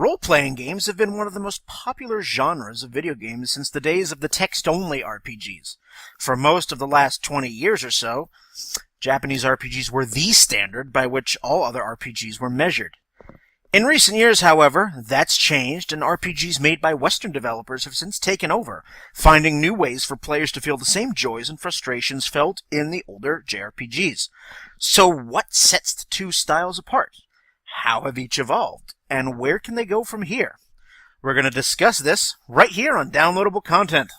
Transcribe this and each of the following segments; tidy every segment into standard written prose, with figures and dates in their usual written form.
Role-playing games have been one of the most popular genres of video games since the days of the text-only RPGs. For most of the last 20 years or so, Japanese RPGs were the standard by which all other RPGs were measured. In recent years, however, that's changed, and RPGs made by Western developers have since taken over, finding new ways for players to feel the same joys and frustrations felt in the older JRPGs. So what sets the two styles apart? How have each evolved? And where can they go from here? We're going to discuss this right here on Downloadable Content.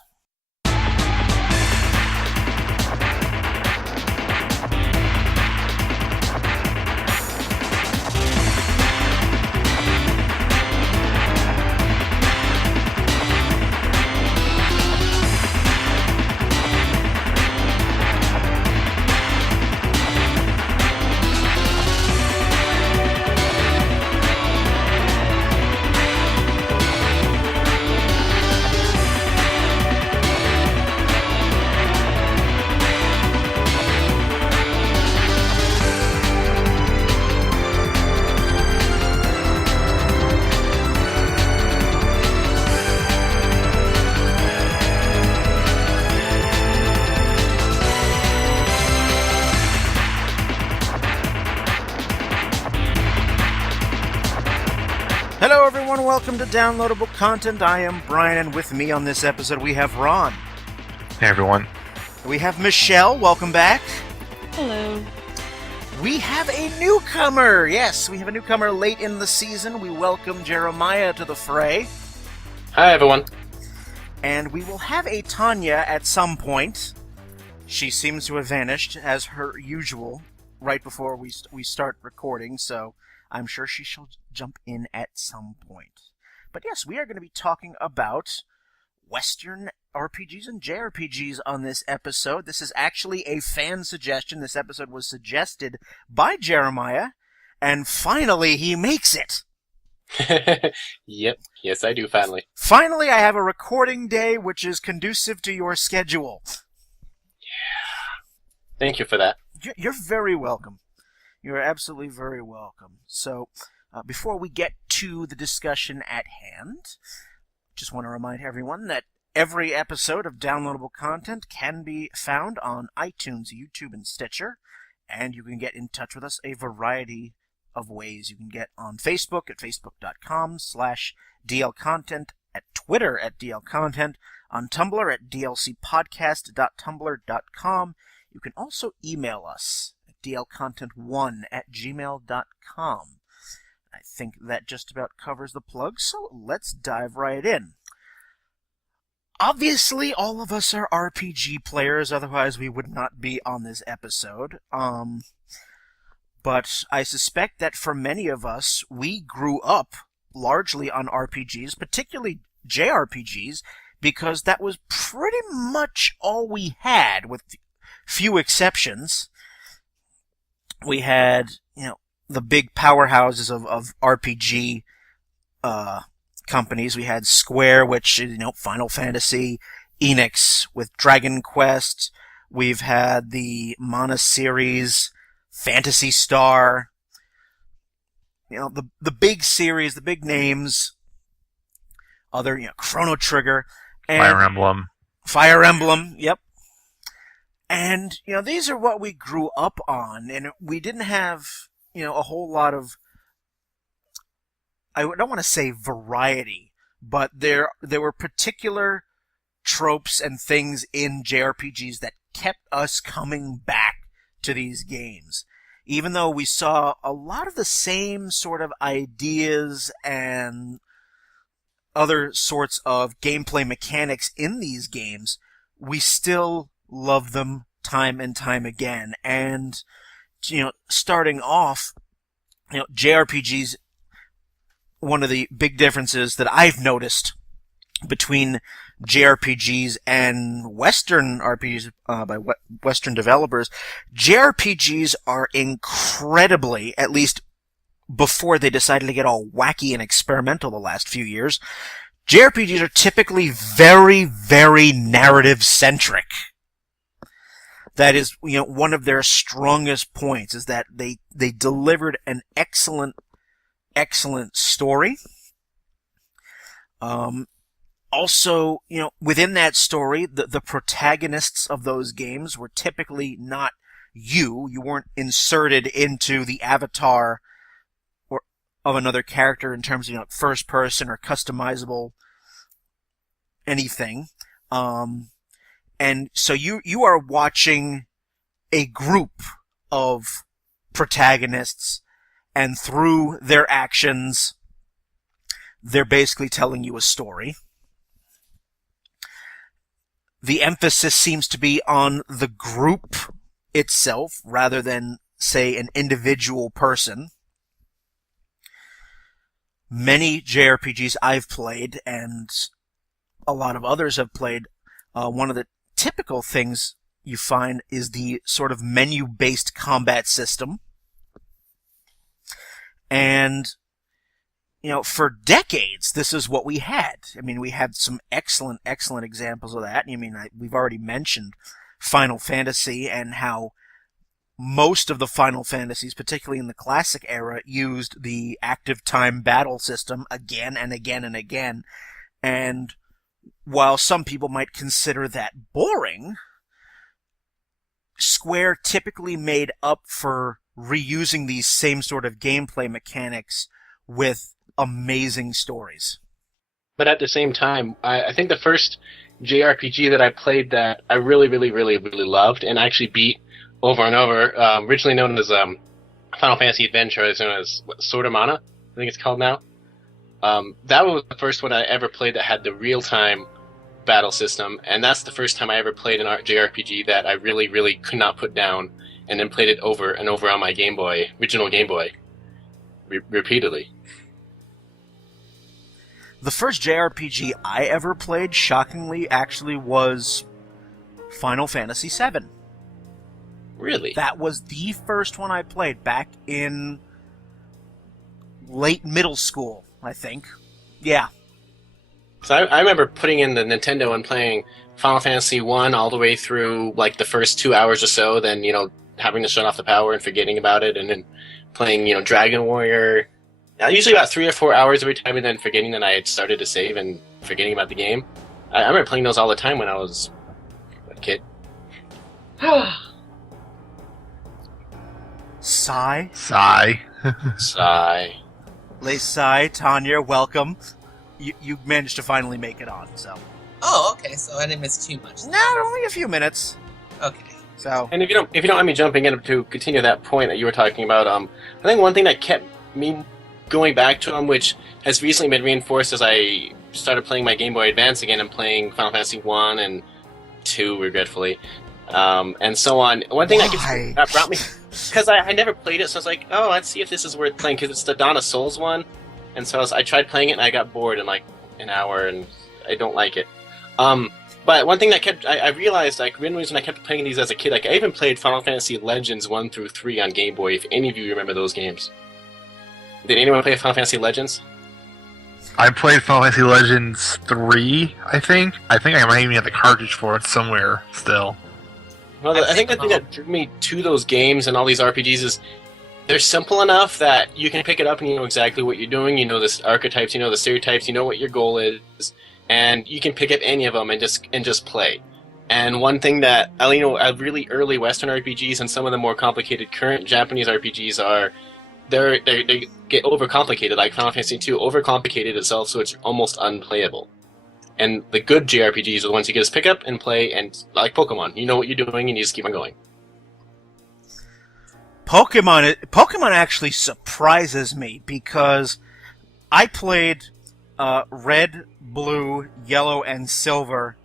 Hello everyone, welcome to Downloadable Content. I am Brian, and with me on this episode we have Ron. Hey everyone. We have Michelle, welcome back. Hello. We have a newcomer! Yes, we have a newcomer late in the season. We welcome Jeremiah to the fray. Hi everyone. And we will have a Tanya at some point. She seems to have vanished, as her usual, right before we start recording, so I'm sure she shall jump in at some point. But yes, we are going to be talking about Western RPGs and JRPGs on this episode. This is actually a fan suggestion. This episode was suggested by Jeremiah, and finally he makes it. Yep, yes I do, finally. Finally, I have a recording day which is conducive to your schedule. Yeah. Thank you for that. You're very welcome. You're absolutely very welcome. So, before we get to the discussion at hand, just want to remind everyone that every episode of Downloadable Content can be found on iTunes, YouTube, and Stitcher, and you can get in touch with us a variety of ways. You can get on Facebook at facebook.com/DLContent, at Twitter at DLContent, on Tumblr at dlcpodcast.tumblr.com. You can also email us dlcontent1@gmail.com. I think that just about covers the plug, so let's dive right in. Obviously, all of us are RPG players, otherwise we would not be on this episode. But I suspect that for many of us, we grew up largely on RPGs, particularly JRPGs, because that was pretty much all we had, with few exceptions. We had, the big powerhouses of RPG companies. We had Square, which is, Final Fantasy, Enix with Dragon Quest. We've had the Mana series, Phantasy Star. The big series, the big names. Other, Chrono Trigger. And Fire Emblem, yep. And, these are what we grew up on, and we didn't have, a whole lot of, I don't want to say variety, but there were particular tropes and things in JRPGs that kept us coming back to these games. Even though we saw a lot of the same sort of ideas and other sorts of gameplay mechanics in these games, we still love them time and time again. And, starting off, JRPGs, one of the big differences that I've noticed between JRPGs and Western RPGs by Western developers, JRPGs are incredibly, at least before they decided to get all wacky and experimental the last few years, JRPGs are typically very, very narrative-centric. That is, one of their strongest points is that they delivered an excellent story, Also, within that story, the protagonists of those games were typically not you. You weren't inserted into the avatar or of another character in terms of, first person or customizable anything. And so you are watching a group of protagonists, and through their actions, they're basically telling you a story. The emphasis seems to be on the group itself rather than, say, an individual person. Many JRPGs I've played, and a lot of others have played, one of the typical things you find is the sort of menu-based combat system. And, for decades, this is what we had. I mean, we had some excellent examples of that. We've already mentioned Final Fantasy and how most of the Final Fantasies, particularly in the classic era, used the active time battle system again and again and again. And while some people might consider that boring, Square typically made up for reusing these same sort of gameplay mechanics with amazing stories. But at the same time, I think the first JRPG that I played that I really, really, really, really loved and actually beat over and over, originally known as Final Fantasy Adventure, is known as Sword of Mana, I think it's called now. That was the first one I ever played that had the real-time battle system, and that's the first time I ever played an JRPG that I really, really could not put down, and then played it over and over on my Game Boy, original Game Boy, repeatedly. The first JRPG I ever played, shockingly, actually was Final Fantasy VII. Really? That was the first one I played back in late middle school, I think. Yeah. So I remember putting in the Nintendo and playing Final Fantasy 1 all the way through like the first 2 hours or so, then, having to shut off the power and forgetting about it, and then playing, Dragon Warrior. Usually about 3 or 4 hours every time, and then forgetting that I had started to save and forgetting about the game. I remember playing those all the time when I was a kid. Sigh. Sigh. Sigh. Sigh, Tanya, welcome. You managed to finally make it on, so. Oh, okay, so I didn't miss too much. No, only a few minutes. Okay. So. And if you don't mind me jumping in to continue that point that you were talking about, I think one thing that kept me going back to them, which has recently been reinforced as I started playing my Game Boy Advance again and playing Final Fantasy 1 and 2, regretfully, and so on. One thing that brought me, because I never played it, so I was like, oh, let's see if this is worth playing, because it's the Dawn of Souls one, and so I tried playing it and I got bored in like an hour, and I don't like it. But one thing that I realized, like, one reason I kept playing these as a kid, like, I even played Final Fantasy Legends 1 through 3 on Game Boy, if any of you remember those games. Did anyone play Final Fantasy Legends? I played Final Fantasy Legends 3, I think. I think I might even have the cartridge for it somewhere still. Well, I think the thing that drew me to those games and all these RPGs is they're simple enough that you can pick it up and you know exactly what you're doing. You know the archetypes, you know the stereotypes, you know what your goal is, and you can pick up any of them and just play. And one thing that really early Western RPGs and some of the more complicated current Japanese RPGs are, they get overcomplicated. Like Final Fantasy II overcomplicated itself, so it's almost unplayable. And the good JRPGs are the ones you can just pick up and play, and like Pokemon, you know what you're doing and you just keep on going. Pokemon actually surprises me because I played Red, Blue, Yellow, and Silver,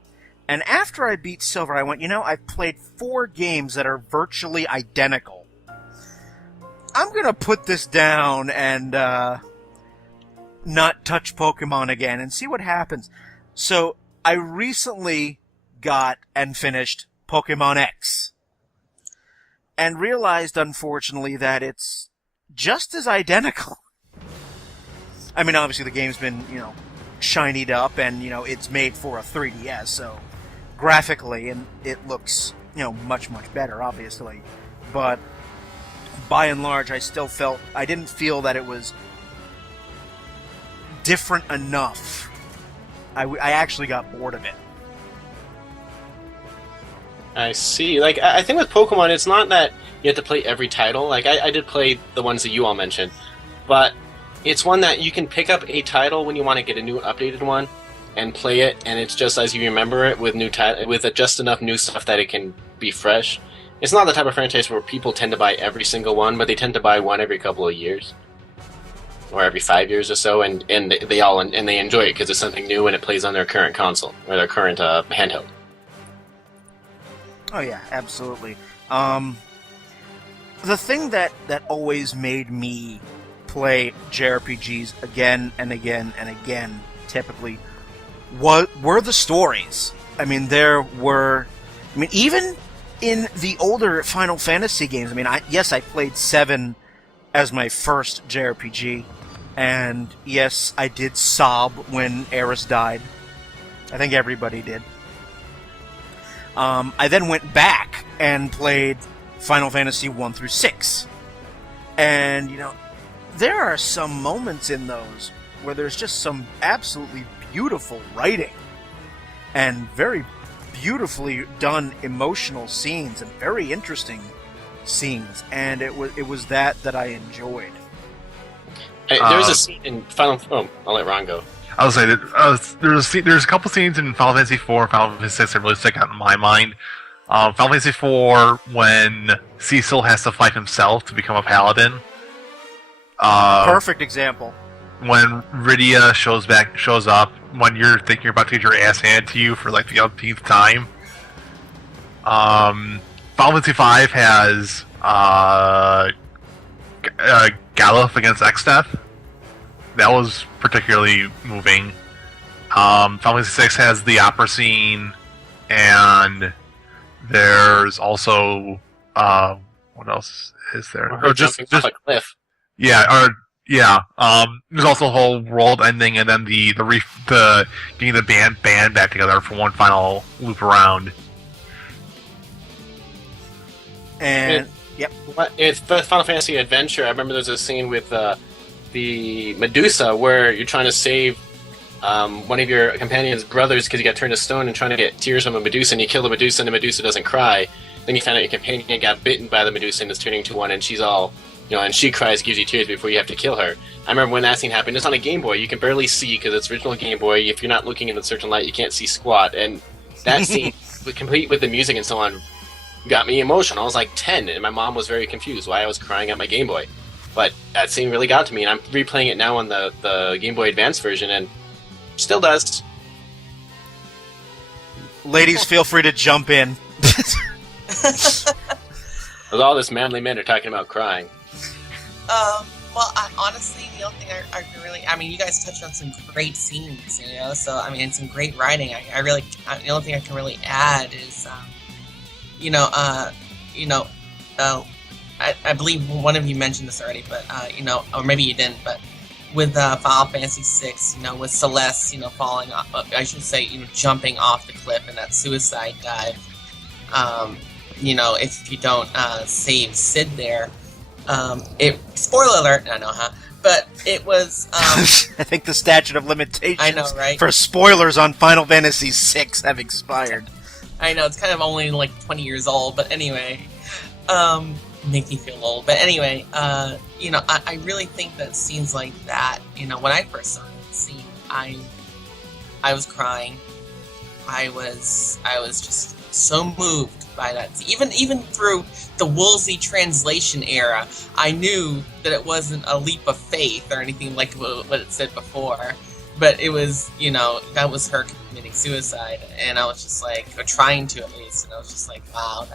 and after I beat Silver, I went, I've played 4 games that are virtually identical. I'm gonna put this down and not touch Pokemon again and see what happens. So I recently got and finished Pokemon X, and realized, unfortunately, that it's just as identical. I mean, obviously the game's been, shinied up, and, it's made for a 3DS, so graphically, and it looks, much, much better, obviously. But by and large, I didn't feel that it was different enough I actually got bored of it. I see. Like, I think with Pokemon, it's not that you have to play every title. Like, I did play the ones that you all mentioned, but it's one that you can pick up a title when you want to get a new updated one and play it, and it's just as you remember it with with just enough new stuff that it can be fresh. It's not the type of franchise where people tend to buy every single one, but they tend to buy one every couple of years, or every 5 years or so, and they enjoy it because it's something new and it plays on their current console or their current handheld. Oh yeah, absolutely. The thing that always made me play JRPGs again and again and again, typically, were the stories. I mean, even in the older Final Fantasy games, I mean, I played 7 as my first JRPG, and yes, I did sob when Aeris died. I think everybody did. I then went back and played Final Fantasy 1 through 6. And, there are some moments in those where there's just some absolutely beautiful writing and very beautifully done emotional scenes and very interesting scenes. And it was that I enjoyed. There's a scene in Final... Oh, I'll let Ron go. I would say that there's a couple scenes in Final Fantasy IV and Final Fantasy VI that really stick out in my mind. Final Fantasy IV, when Cecil has to fight himself to become a paladin. Perfect example. When Rydia shows up, when you're thinking you're about to get your ass handed to you for like the umpteenth time. Final Fantasy V has Galuf against Exdeath. That was particularly moving. Final Fantasy VI has the opera scene, and there's also what else is there? Or just off a cliff. Yeah, there's also the whole world ending, and then the getting the band back together for one final loop around. And yep, it's Final Fantasy Adventure. I remember there's a scene with the Medusa where you're trying to save one of your companion's brothers because he got turned to stone and trying to get tears from a Medusa, and you kill the Medusa and the Medusa doesn't cry. Then you find out your companion got bitten by the Medusa and is turning into one, and she's all, and she cries, gives you tears before you have to kill her. I remember when that scene happened. It's on a Game Boy. You can barely see because it's original Game Boy. If you're not looking in a certain light, you can't see squat. And that scene, complete with the music and so on, got me emotional. I was like 10, and my mom was very confused why I was crying at my Game Boy. But that scene really got to me, and I'm replaying it now on the Game Boy Advance version, and still does. Ladies, feel free to jump in. All this manly men are talking about crying. Well, honestly, the only thing I can really... I mean, you guys touched on some great scenes, so, I mean, and some great writing. The only thing I can really add is, I believe one of you mentioned this already, but, or maybe you didn't, but with Final Fantasy VI, with Celeste, falling off, I should say, jumping off the cliff in that suicide dive, if you don't save Sid there, spoiler alert, I know, huh? But it was, I think the statute of limitations I know, right? for spoilers on Final Fantasy VI have expired. I know, it's kind of only like 20 years old, but anyway, make me feel old. But anyway, I really think that scenes like that, when I first saw that scene, I was crying. I was just so moved by that. Even through the Woolsey translation era, I knew that it wasn't a leap of faith or anything like what it said before. But it was, that was her committing suicide, and I was just like, or trying to at least, and I was just like, wow,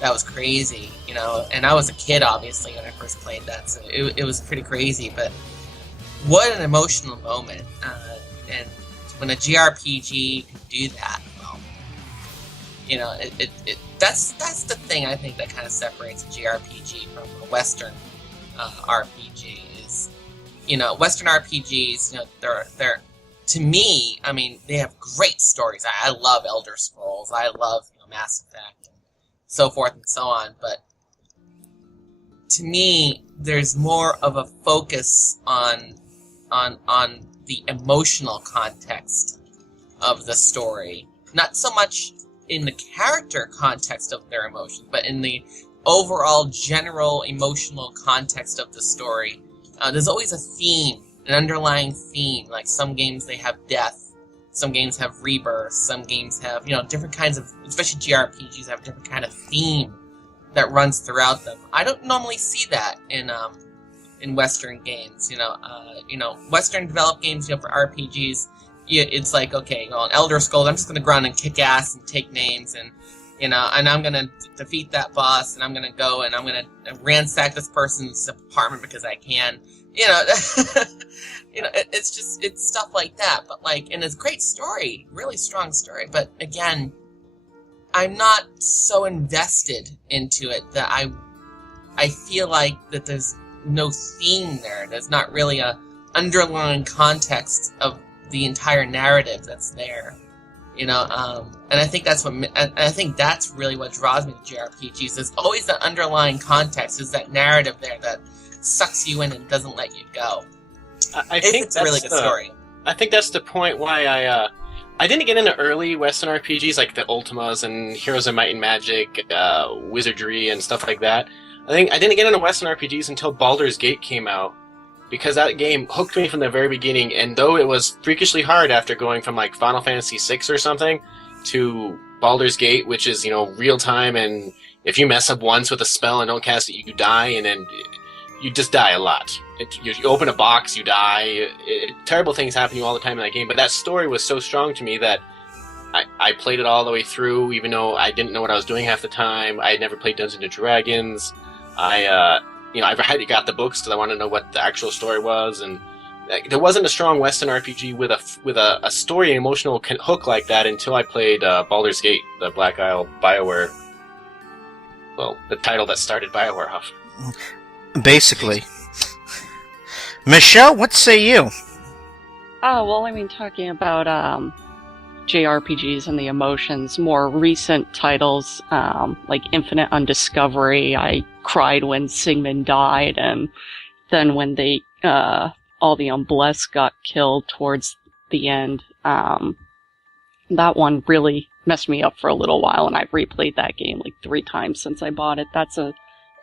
that was crazy, and I was a kid, obviously, when I first played that, so it was pretty crazy, but what an emotional moment, and when a JRPG can do that, well, that's the thing I think that kind of separates a JRPG from a Western RPG is, Western RPGs, they're to me, I mean, they have great stories. I love Elder Scrolls, I love Mass Effect, and so forth and so on, but to me, there's more of a focus on the emotional context of the story. Not so much in the character context of their emotions, but in the overall general emotional context of the story. There's always a theme, an underlying theme. Like some games, they have death. Some games have rebirth. Some games have, different kinds of, especially JRPGs, have a different kind of theme that runs throughout them. I don't normally see that in Western games. Western developed games, for RPGs, it's like, okay, in Elder Scrolls, I'm just going to go around and kick ass and take names, and and I'm going to defeat that boss, and I'm going to go and I'm going to ransack this person's apartment because I can. It's stuff like that. But and it's a great story, really strong story. But again, I'm not so invested into it that I feel like that there's no theme there. There's not really a underlying context of the entire narrative that's there. And I think that's really what draws me to JRPGs. There's always that underlying context, is that narrative there that sucks you in and doesn't let you go. I think it's a really good story. I think that's the point why I didn't get into early Western RPGs like the Ultimas and Heroes of Might and Magic, Wizardry and stuff like that. I think I didn't get into Western RPGs until Baldur's Gate came out, because that game hooked me from the very beginning, and though it was freakishly hard after going from Final Fantasy VI or something to Baldur's Gate, which is, real time, and if you mess up once with a spell and don't cast it, you die, and then you just die a lot. You open a box, you die. Terrible things happen to you all the time in that game, but that story was so strong to me that I played it all the way through, even though I didn't know what I was doing half the time. I had never played Dungeons & Dragons. I've got the books because I wanted to know what the actual story was, and there wasn't a strong Western RPG with a story and emotional hook like that until I played Baldur's Gate, the Black Isle BioWare. Well, the title that started BioWare off. Basically. Michelle, what say you? Talking about JRPGs and the emotions, more recent titles, like Infinite Undiscovery, I cried when Sigmund died, and then when all the Unblessed got killed towards the end, that one really messed me up for a little while, and I've replayed that game 3 times since I bought it. That's a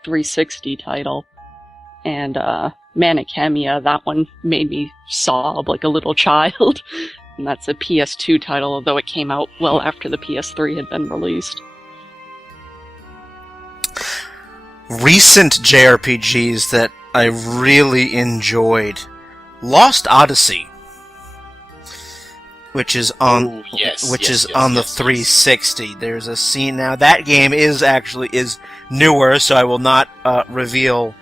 360 title. And Manic Hemia, that one made me sob like a little child. And that's a PS2 title, although it came out well after the PS3 had been released. Recent JRPGs that I really enjoyed. Lost Odyssey, which is on the 360. There's a scene now. That game is newer, so I will not reveal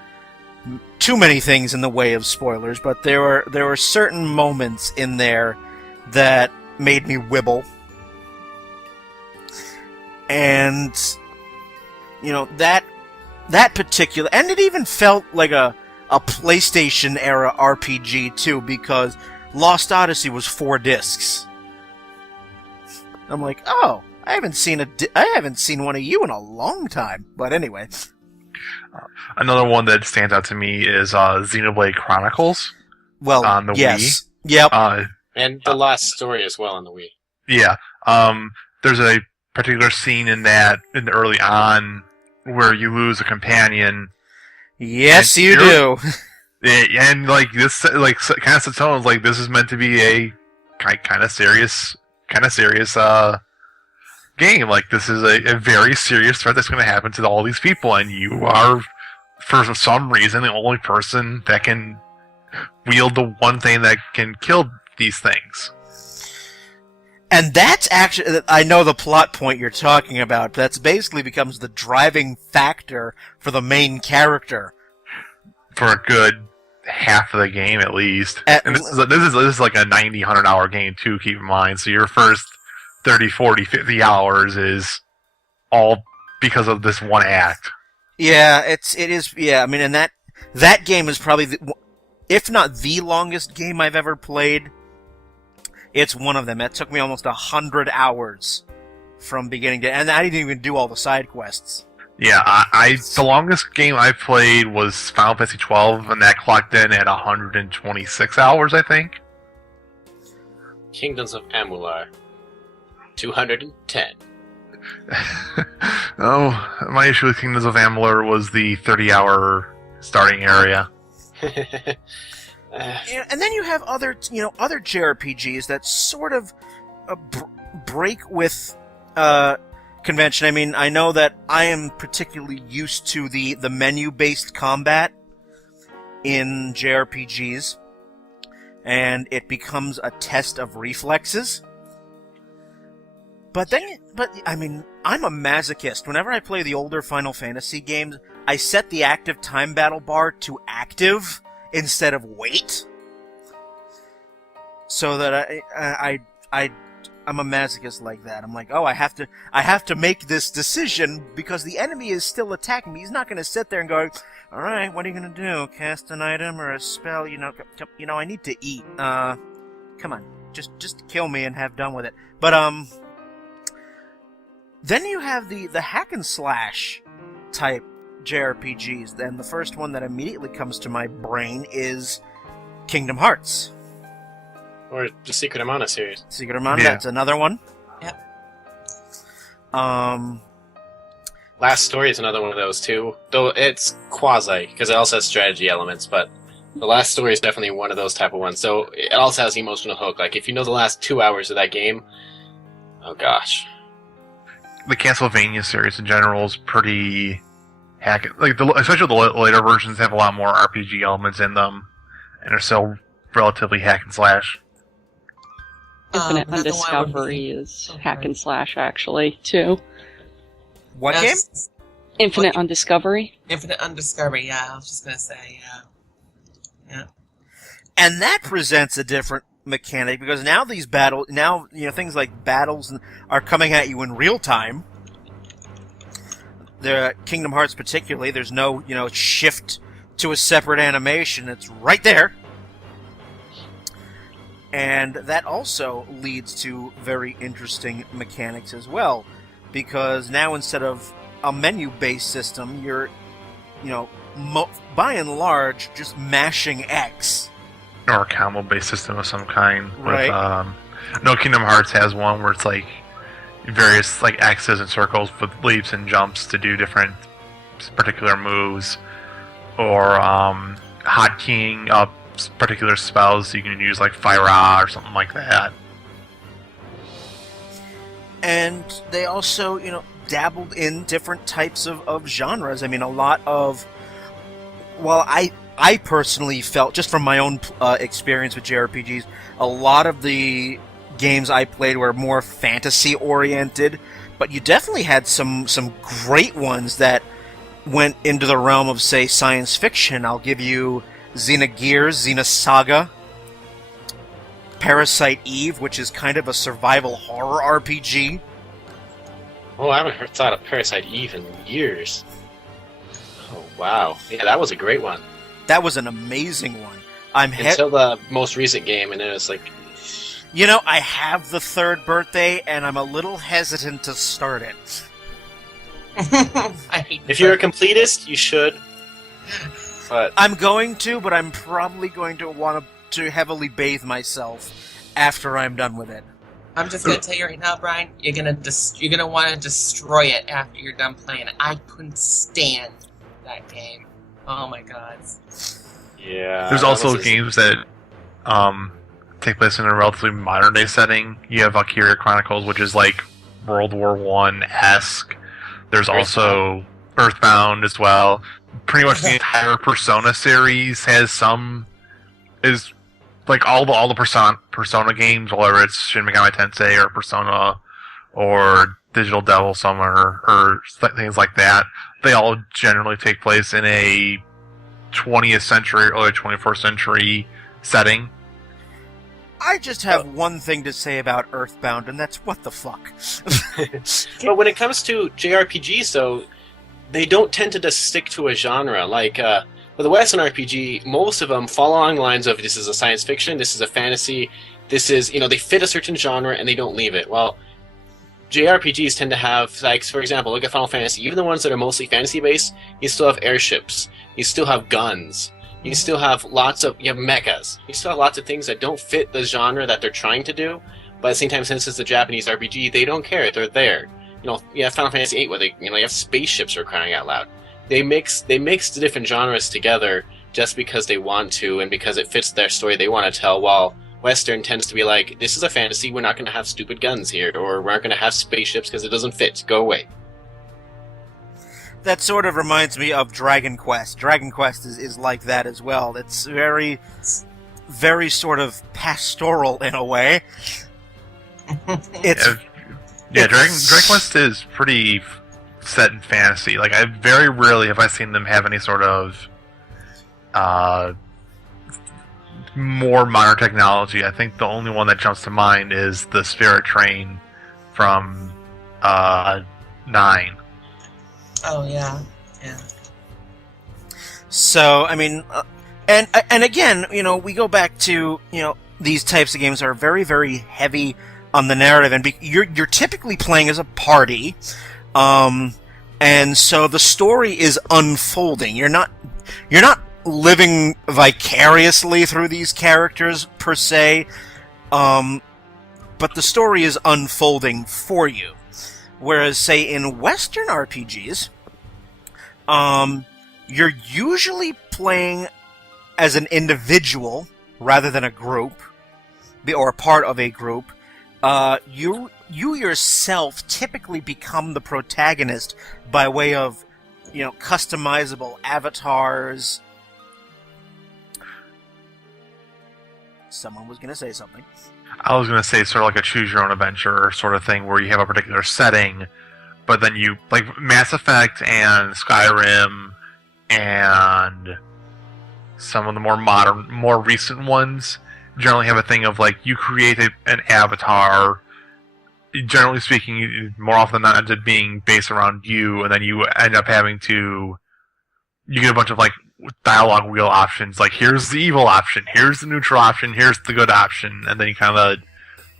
too many things in the way of spoilers, but there were certain moments in there that made me wibble. And that particular, and it even felt like a PlayStation era RPG too, because Lost Odyssey was 4 discs. I'm like, oh, I haven't seen one of you in a long time. But anyway. Another one that stands out to me is Xenoblade Chronicles. Well, on the yes. Wii. Yep. And the last story as well on the Wii. Yeah. There's a particular scene in that, early on, where you lose a companion. Yes, you do. And this, kind of sets tone. This is meant to be a kind of serious game. This is a very serious threat that's going to happen to all these people, and you are, for some reason, the only person that can wield the one thing that can kill these things. And that's actually, I know the plot point you're talking about. That's basically becomes the driving factor for the main character for a good half of the game, at least. And this is like a 90, 100-hour game too. Keep in mind, so your first 30, 40, 50 hours is all because of this one act. Yeah, it is. Yeah, I mean, and that game is probably, if not the longest game I've ever played. It's one of them. It took me almost 100 hours from beginning to end, and I didn't even do all the side quests. Yeah, the longest game I played was Final Fantasy XII, and that clocked in at 126 hours, I think. Kingdoms of Amular. 210. Oh, my issue with Kingdoms of Amalur was the 30-hour starting area. And then you have other JRPGs that sort of break with convention. I mean, I know that I am particularly used to the menu-based combat in JRPGs, and it becomes a test of reflexes. But I mean, I'm a masochist. Whenever I play the older Final Fantasy games, I set the active time battle bar to active instead of wait, so that I'm a masochist like that. I'm like, oh, I have to make this decision because the enemy is still attacking me. He's not going to sit there and go, all right, what are you going to do? Cast an item or a spell? I need to eat. Come on, just kill me and have done with it. But then you have the hack and slash type JRPGs. Then the first one that immediately comes to my brain is Kingdom Hearts. Or the Secret of Mana series. Secret of Mana, Yeah. That's another one. Yep. Last Story is another one of those too. Though it's quasi, because it also has strategy elements, but the Last Story is definitely one of those type of ones. So it also has the emotional hook. Like, if you know the last 2 hours of that game, oh gosh. The Castlevania series in general is pretty especially the later versions have a lot more RPG elements in them, and are still relatively hack and slash. Infinite Another one would Undiscovery be- is Oh, hack sorry. and slash, actually, too. What game? That's- Infinite Undiscovery. Infinite Undiscovery, yeah, I was just gonna say, yeah. And that presents a different mechanic because now things like battles are coming at you in real time. The Kingdom Hearts particularly, there's no, shift to a separate animation. It's right there. And that also leads to very interesting mechanics as well, because now instead of a menu-based system, you're, by and large, just mashing X. Or a combo-based system of some kind. Right. No, Kingdom Hearts has one where it's like various like X's and circles with leaps and jumps to do different particular moves, or hotkeying up particular spells so you can use like Fire or something like that. And they also, dabbled in different types of genres. I mean, a lot of... Well, I personally felt, just from my own experience with JRPGs, a lot of the games I played were more fantasy-oriented, but you definitely had some great ones that went into the realm of, say, science fiction. I'll give you Xenogears, Xenosaga, Parasite Eve, which is kind of a survival horror RPG. Oh, I haven't thought of Parasite Eve in years. Oh, wow. Yeah, that was a great one. That was an amazing one. Until the most recent game, and then it's like... I have the third birthday, and I'm a little hesitant to start it. I hate If you're a completist, you should. But I'm going to, but I'm probably going to want to heavily bathe myself after I'm done with it. I'm just gonna tell you right now, Brian. You're gonna want to destroy it after you're done playing it. I couldn't stand that game. Oh my god. yeah, There's also games that take place in a relatively modern day setting. You have Valkyria Chronicles, which is like World War I-esque. There's also Earthbound as well. Pretty much the entire Persona series is like all the Persona games, whether it's Shin Megami Tensei or Persona or Digital Devil Summer or things like that. They all generally take place in a 20th century, early 21st century setting. I just have one thing to say about Earthbound, and that's what the fuck. But when it comes to JRPGs, though, they don't tend to just stick to a genre. Like, with a Western RPG, most of them fall along lines of this is a science fiction, this is a fantasy, this is, they fit a certain genre and they don't leave it. Well, JRPGs tend to have, like, for example, look at Final Fantasy. Even the ones that are mostly fantasy-based, you still have airships, you still have guns, you still have you have mechas. You still have lots of things that don't fit the genre that they're trying to do, but at the same time, since it's a Japanese RPG, they don't care. They're there. Final Fantasy VIII, where they have spaceships for crying out loud. They mix the different genres together just because they want to and because it fits their story they want to tell, while Western tends to be like, this is a fantasy, we're not going to have stupid guns here, or we're not going to have spaceships because it doesn't fit. Go away. That sort of reminds me of Dragon Quest. Dragon Quest is like that as well. It's very, very sort of pastoral in a way. Dragon Quest is pretty set in fantasy. Like, I very rarely have I seen them have any sort of more modern technology. I think the only one that jumps to mind is the Spirit Train from 9. Oh, yeah. So, I mean, and again, we go back to, these types of games are very, very heavy on the narrative, and you're typically playing as a party, and so the story is unfolding. You're not living vicariously through these characters per se, but the story is unfolding for you. Whereas, say, in Western RPGs, you're usually playing as an individual rather than a group, or a part of a group. You yourself typically become the protagonist by way of, customizable avatars. Someone was going to say something. I was going to say sort of like a choose-your-own-adventure sort of thing where you have a particular setting, but then you, like Mass Effect and Skyrim and some of the more modern, more recent ones generally have a thing of, like, you create an avatar, generally speaking, more often than not, ends up being based around you, and then you end up having to, you get a bunch of, like, dialogue wheel options, like, here's the evil option, here's the neutral option, here's the good option, and then you kind of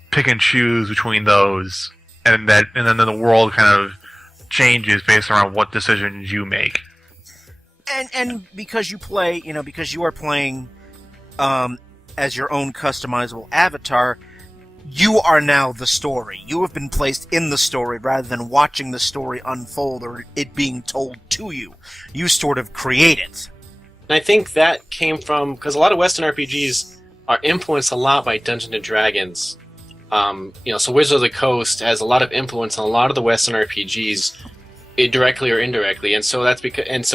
pick and choose between those, and then the world kind of changes based around what decisions you make. And because you play, because you are playing as your own customizable avatar, you are now the story. You have been placed in the story rather than watching the story unfold or it being told to you. You sort of create it. And I think that came from, because a lot of Western RPGs are influenced a lot by Dungeons and Dragons. So Wizards of the Coast has a lot of influence on a lot of the Western RPGs, directly or indirectly, and so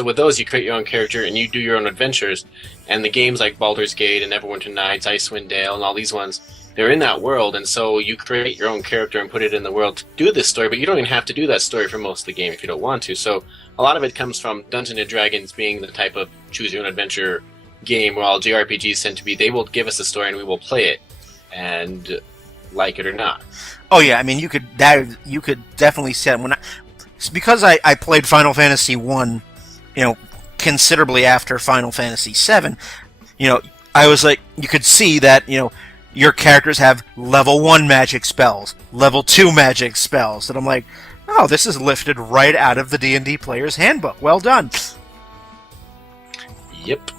with those you create your own character and you do your own adventures. And the games like Baldur's Gate and Neverwinter Nights, Icewind Dale, and all these ones, they're in that world, and so you create your own character and put it in the world to do this story, but you don't even have to do that story for most of the game if you don't want to. So a lot of it comes from Dungeons and Dragons being the type of choose-your-own-adventure game, while JRPGs tend to be, they will give us a story and we will play it, and like it or not. Oh yeah, I mean, you could definitely set, because I played Final Fantasy 1, considerably after Final Fantasy 7, I was like, you could see that, your characters have level 1 magic spells, level 2 magic spells, and I'm like, oh, this is lifted right out of the D&D Player's Handbook. Well done. Yep.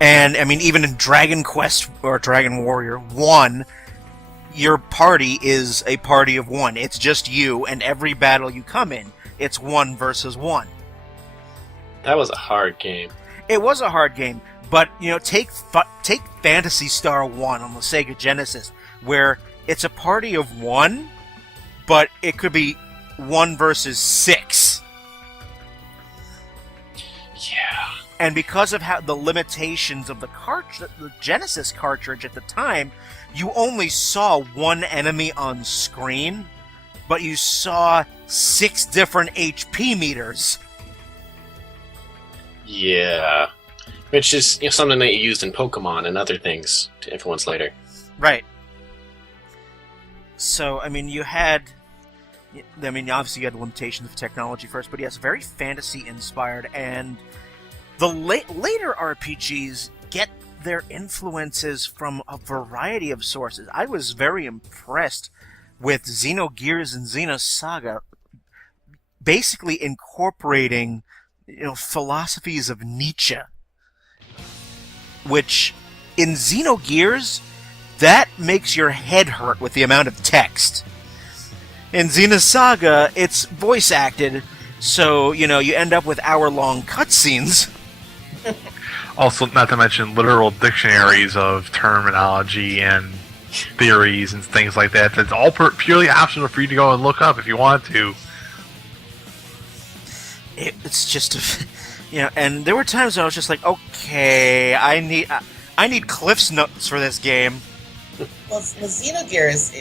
And, I mean, even in Dragon Quest or Dragon Warrior 1, your party is a party of 1. It's just you, and every battle you come in, it's 1 versus 1. That was a hard game. It was a hard game, but, take Phantasy Star 1 on the Sega Genesis, where it's a party of 1, but it could be 1 versus 6. Yeah. And because of how the limitations of the Genesis cartridge at the time, you only saw 1 enemy on screen, but you saw 6 different HP meters. Yeah. Which is something that you used in Pokemon and other things to influence later. Right. So, I mean, obviously you had the limitations of technology first, but yes, very fantasy-inspired, and the later RPGs get their influences from a variety of sources. I was very impressed with Xenogears and Xenosaga basically incorporating, philosophies of Nietzsche, which in Xenogears, that makes your head hurt with the amount of text. In Xenosaga, it's voice acted, so, you end up with hour-long cutscenes. Also, not to mention literal dictionaries of terminology and theories and things like that. That's all purely optional for you to go and look up if you want to. It's just, and there were times when I was just like, okay, I need Cliff's Notes for this game. Well, Xenogears,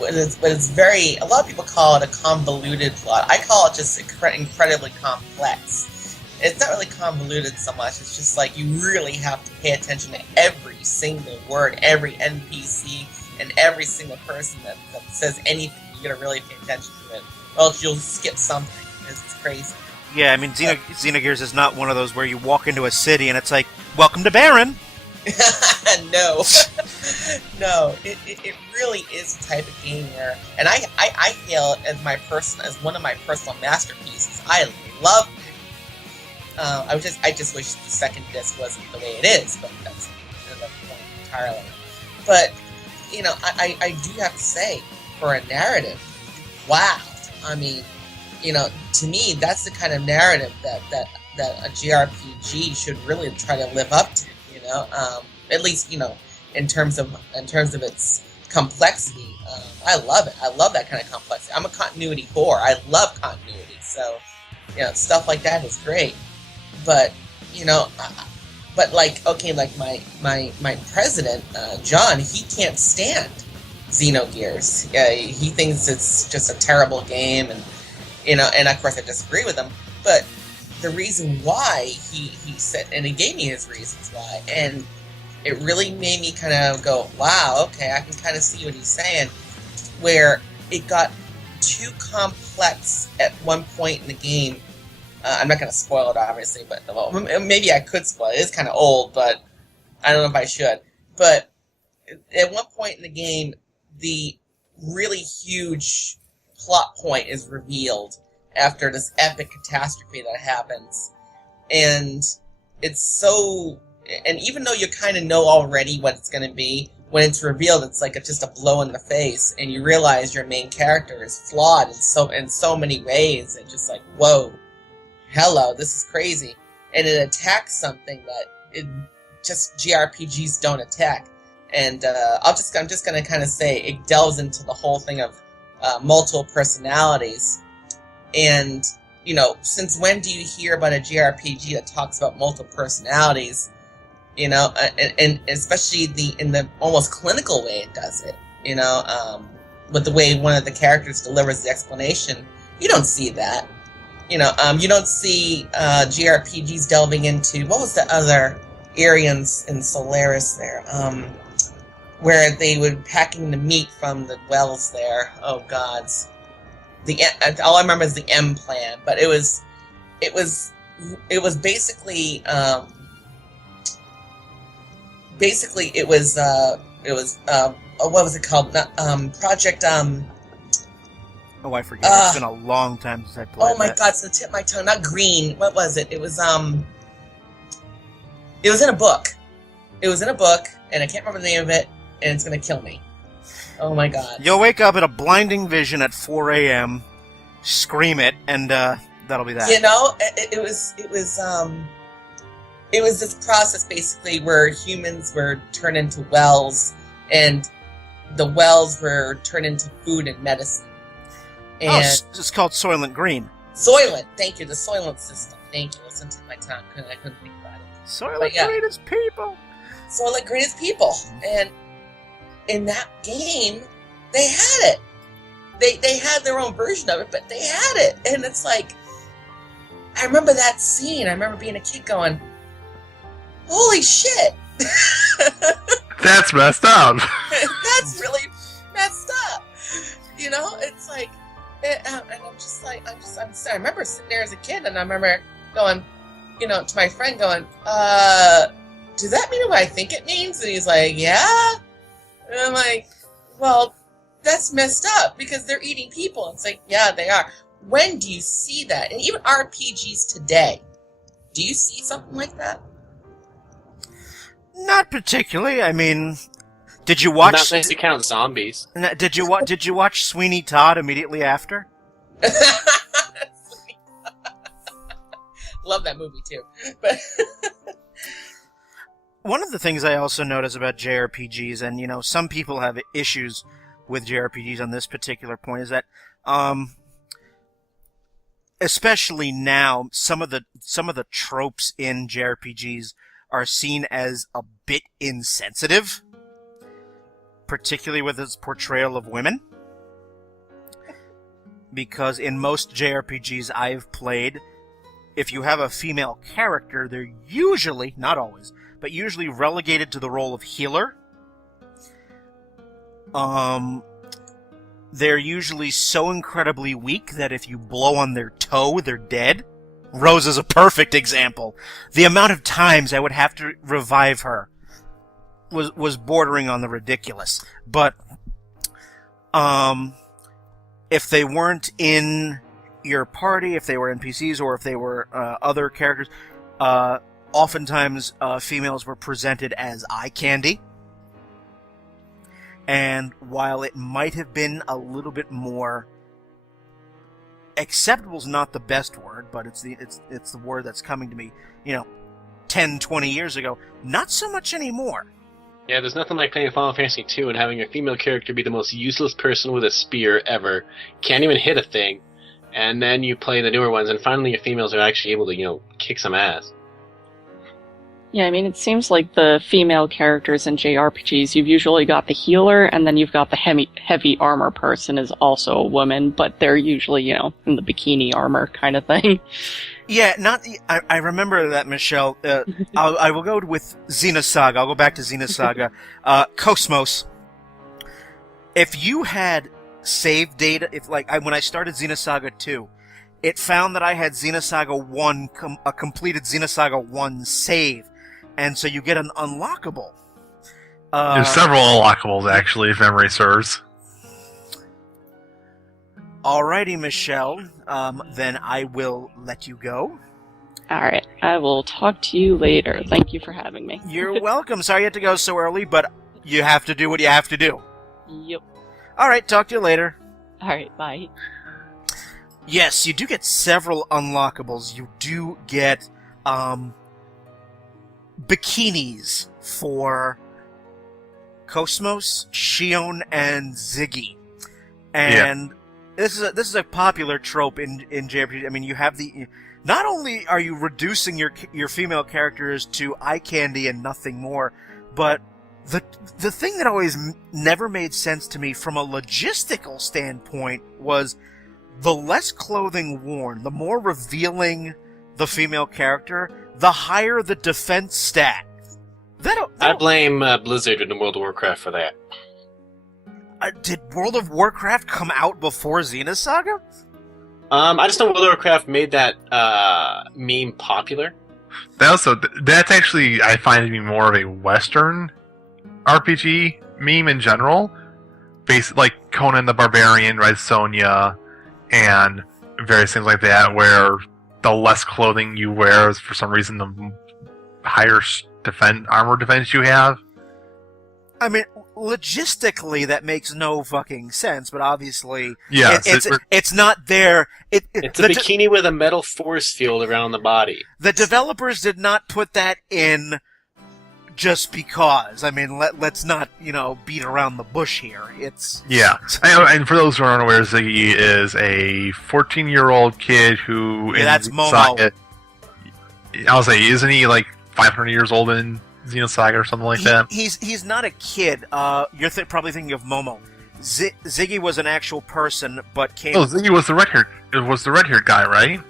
but it's very. A lot of people call it a convoluted plot. I call it just incredibly complex. It's not really convoluted so much. It's just like you really have to pay attention to every single word, every NPC, and every single person that says anything. You gotta really pay attention to it, or else you'll skip something. It's crazy. Yeah, I mean, Xenogears is not one of those where you walk into a city and it's like, welcome to Baron. No. No, it really is a type of game where, and I hail it as one of my personal masterpieces. I love it. I just wish the second disc wasn't the way it is, but that's another point entirely. But I do have to say, for a narrative, wow. I mean, to me, that's the kind of narrative that a JRPG should really try to live up to. At least in terms of its complexity. I love it. I love that kind of complexity. I'm a continuity whore. I love continuity. So stuff like that is great. But my president John, he can't stand Xenogears. He thinks it's just a terrible game, and of course I disagree with him. But the reason why he said, and he gave me his reasons why, and it really made me kind of go, wow, okay, I can kind of see what he's saying, where it got too complex at one point in the game. I'm not going to spoil it, obviously, but maybe I could spoil it. It's kind of old, but I don't know if I should. But at one point in the game, the really huge plot point is revealed after this epic catastrophe that happens. And it's so... And even though you kind of know already what it's going to be, when it's revealed, it's like just a blow in the face, and you realize your main character is flawed in so many ways. It's just like, whoa, hello, this is crazy. And it attacks something that just JRPGs don't attack. And I'm just going to kind of say it delves into the whole thing of multiple personalities. And, since when do you hear about a JRPG that talks about multiple personalities? And especially in the almost clinical way it does it, with the way one of the characters delivers the explanation. You don't see that. You don't see JRPGs delving into, what was the other area in Solaris there, where they were packing the meat from the wells there. Oh gods. All I remember is the M plan, but it was basically what was it called? Project Oh, I forget. It's been a long time since I played. Oh my god, it's the tip of my tongue. Not green. What was it? It was in a book. It was in a book, and I can't remember the name of it, and it's gonna kill me. Oh my god. You'll wake up in a blinding vision at 4 a.m., scream it, and that'll be that. It was this process basically where humans were turned into wells, and the wells were turned into food and medicine. And it's called Soylent Green. Soylent, thank you, the Soylent system. Thank you. Listen to my tongue, I couldn't think about it. Soylent Green is people. Soylent Green is people, and in that game, they had it. They had their own version of it, but they had it, and it's like, I remember that scene. I remember being a kid going, holy shit! That's messed up. That's really messed up. It's like, and I'm just like, I remember sitting there as a kid, and I remember going, to my friend going, does that mean what I think it means? And he's like, yeah. And I'm like, well, that's messed up because they're eating people. It's like, yeah, they are. When do you see that? And even RPGs today, do you see something like that? Not particularly. I mean, Did you watch? Not nice to count zombies. Did you watch Sweeney Todd immediately after? Love that movie too. But one of the things I also notice about JRPGs, and some people have issues with JRPGs on this particular point, is that especially now, some of the tropes in JRPGs are seen as a bit insensitive, particularly with its portrayal of women. Because in most JRPGs I've played, if you have a female character, they're usually, not always, but usually relegated to the role of healer. They're usually so incredibly weak that if you blow on their toe, they're dead. Rose is a perfect example. The amount of times I would have to revive her was bordering on the ridiculous. But if they weren't in your party, if they were NPCs, or if they were other characters, oftentimes females were presented as eye candy. And while it might have been a little bit more acceptable, is not the best word, but it's the word that's coming to me, 10, 20 years ago, not so much anymore. Yeah, there's nothing like playing Final Fantasy II and having a female character be the most useless person with a spear ever. Can't even hit a thing. And then you play the newer ones, and finally your females are actually able to, kick some ass. Yeah, I mean, it seems like the female characters in JRPGs, you've usually got the healer, and then you've got the heavy armor person is also a woman, but they're usually, in the bikini armor kind of thing. Yeah, I remember that, Michelle. I will go with Xenosaga. I'll go back to Xenosaga. Cosmos. If you had save data, when I started Xenosaga 2, it found that I had Xenosaga 1, a completed Xenosaga 1 save. And so you get an unlockable. There's several unlockables, actually, if memory serves. Alrighty, Michelle. Then I will let you go. Alright, I will talk to you later. Thank you for having me. You're welcome. Sorry you had to go so early, but you have to do what you have to do. Yep. Alright, talk to you later. Alright, bye. Yes, you do get several unlockables. You do get, bikinis for Cosmos, Shion, and Ziggy. And this is a popular trope in JRPG. I mean, you have not only are you reducing your female characters to eye candy and nothing more, but the thing that always never made sense to me from a logistical standpoint was the less clothing worn, the more revealing the female character, the higher the defense stat. I blame Blizzard and World of Warcraft for that. Did World of Warcraft come out before Xenosaga? I just know World of Warcraft made that meme popular. That's actually, I find to be more of a Western RPG meme in general. Like Conan the Barbarian, Red Sonja, and various things like that, where the less clothing you wear is for some reason the higher armor defense you have. I mean, logistically that makes no fucking sense, but obviously it's not there. It's a bikini with a metal force field around the body. The developers did not put that in just because. I mean, let's not, beat around the bush here. And for those who aren't aware, Ziggy is a 14-year-old kid who... Yeah, that's Momo. I'll say, isn't he like 500 years old in Xenosaga or something like that? He's not a kid. You're probably thinking of Momo. Ziggy was an actual person, but came... Oh, Ziggy was the red-haired guy, right?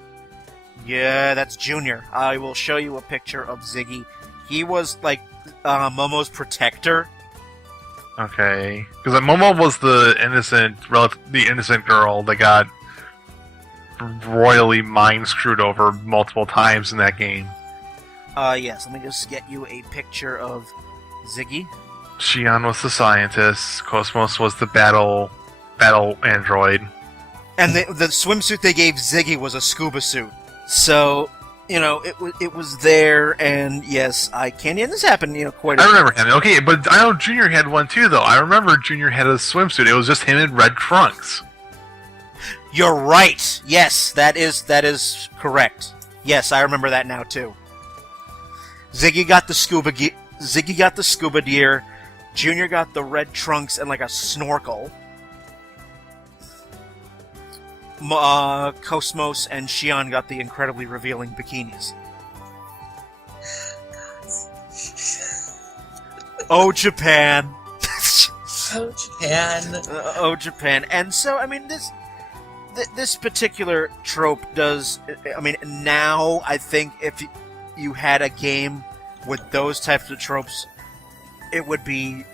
Yeah, that's Junior. I will show you a picture of Ziggy. He was like Momo's protector. Okay, because Momo was the innocent girl that got royally mind screwed over multiple times in that game. Yes. Let me just get you a picture of Ziggy. Shion was the scientist. Cosmos was the battle android. And the swimsuit they gave Ziggy was a scuba suit. So it was there, and yes, eye candy, and this happened, quite. I remember him. Okay, but I know Junior had one too, though. I remember Junior had a swimsuit. It was just him in red trunks. You're right. Yes, that is correct. Yes, I remember that now too. Ziggy got the scuba gear. Junior got the red trunks and like a snorkel. Cosmos and Shion got the incredibly revealing bikinis. Oh, Japan. Oh, Japan. Oh, Japan. And so, I mean, this particular trope does... I mean, now, I think if you had a game with those types of tropes, it would be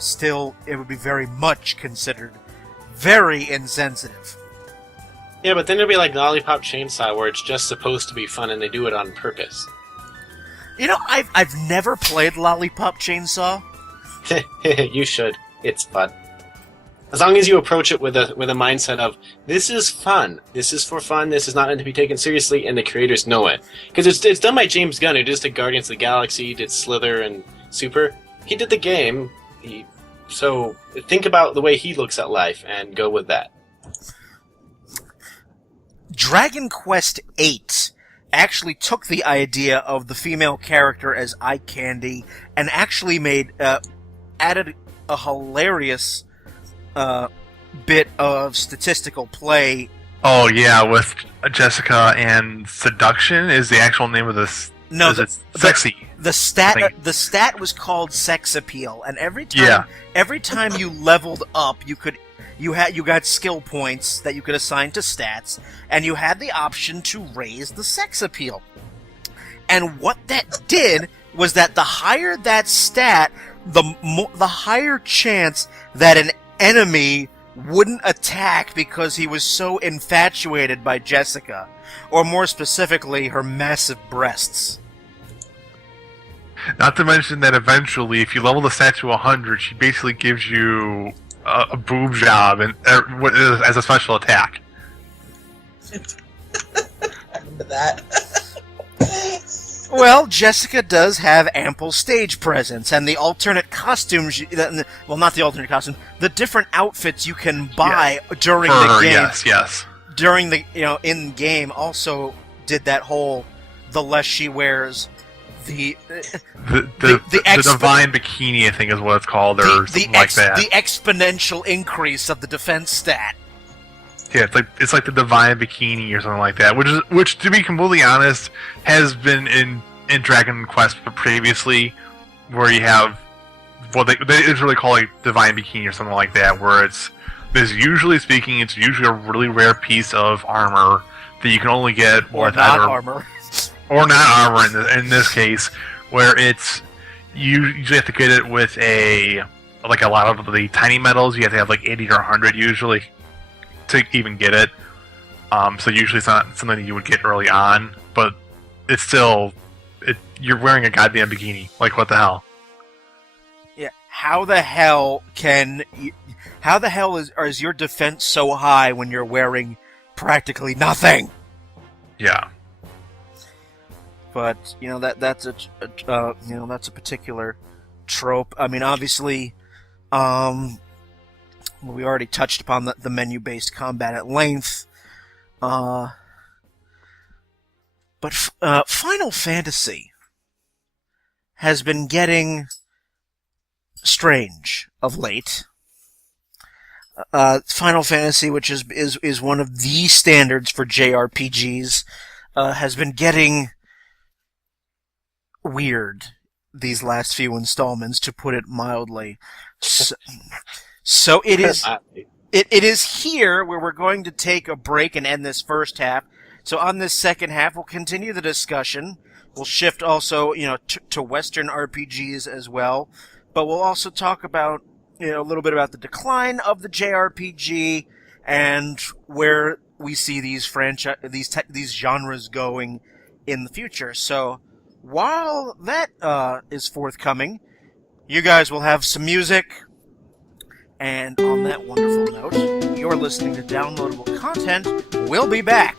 very much considered very insensitive. Yeah, but then it'll be like Lollipop Chainsaw, where it's just supposed to be fun and they do it on purpose. I've never played Lollipop Chainsaw. You should. It's fun. As long as you approach it with a mindset of, this is fun, this is for fun, this is not meant to be taken seriously, and the creators know it. Because it's done by James Gunn, who did Guardians of the Galaxy, did Slither and Super. He did the game, so think about the way he looks at life and go with that. Dragon Quest VIII actually took the idea of the female character as eye candy and actually added a hilarious bit of statistical play. Oh yeah, with Jessica and seduction is the actual name of this. No, sexy. The stat was called sex appeal, and every time you leveled up, you got skill points that you could assign to stats, and you had the option to raise the sex appeal. And what that did was that the higher that stat, the higher chance that an enemy wouldn't attack because he was so infatuated by Jessica, or more specifically, her massive breasts. Not to mention that eventually, if you level the stat to 100, she basically gives you a boob job as a special attack. I remember that. Well, Jessica does have ample stage presence, and the alternate costumes, well, not the alternate costume, the different outfits you can buy during the game. Yes. During the, in game also did that whole, the less she wears, the divine bikini, I think is what it's called, or something like that. The exponential increase of the defense stat. Yeah, it's like the divine bikini or something like that, which to be completely honest has been in Dragon Quest previously, where you have it's really called like divine bikini or something like that, where it's usually a really rare piece of armor that you can only get or not armor in this case, where you usually have to get it with a lot of the tiny metals. You have to have like 80 or 100 usually to even get it. So usually it's not something that you would get early on, but it's still you're wearing a goddamn bikini. Like, what the hell? Yeah. How the hell is your defense so high when you're wearing practically nothing? Yeah. But that's a particular trope. I mean, obviously, we already touched upon the menu-based combat at length. But Final Fantasy has been getting strange of late. Final Fantasy, which is one of the standards for JRPGs, has been getting weird these last few installments, to put it mildly. So it is here where we're going to take a break and end this first half. So on this second half, we'll continue the discussion. We'll shift also, to Western RPGs as well. But we'll also talk about, a little bit about the decline of the JRPG and where we see these genres going in the future. So while that is forthcoming, you guys will have some music. And on that wonderful note, you're listening to Downloadable Content. We'll be back.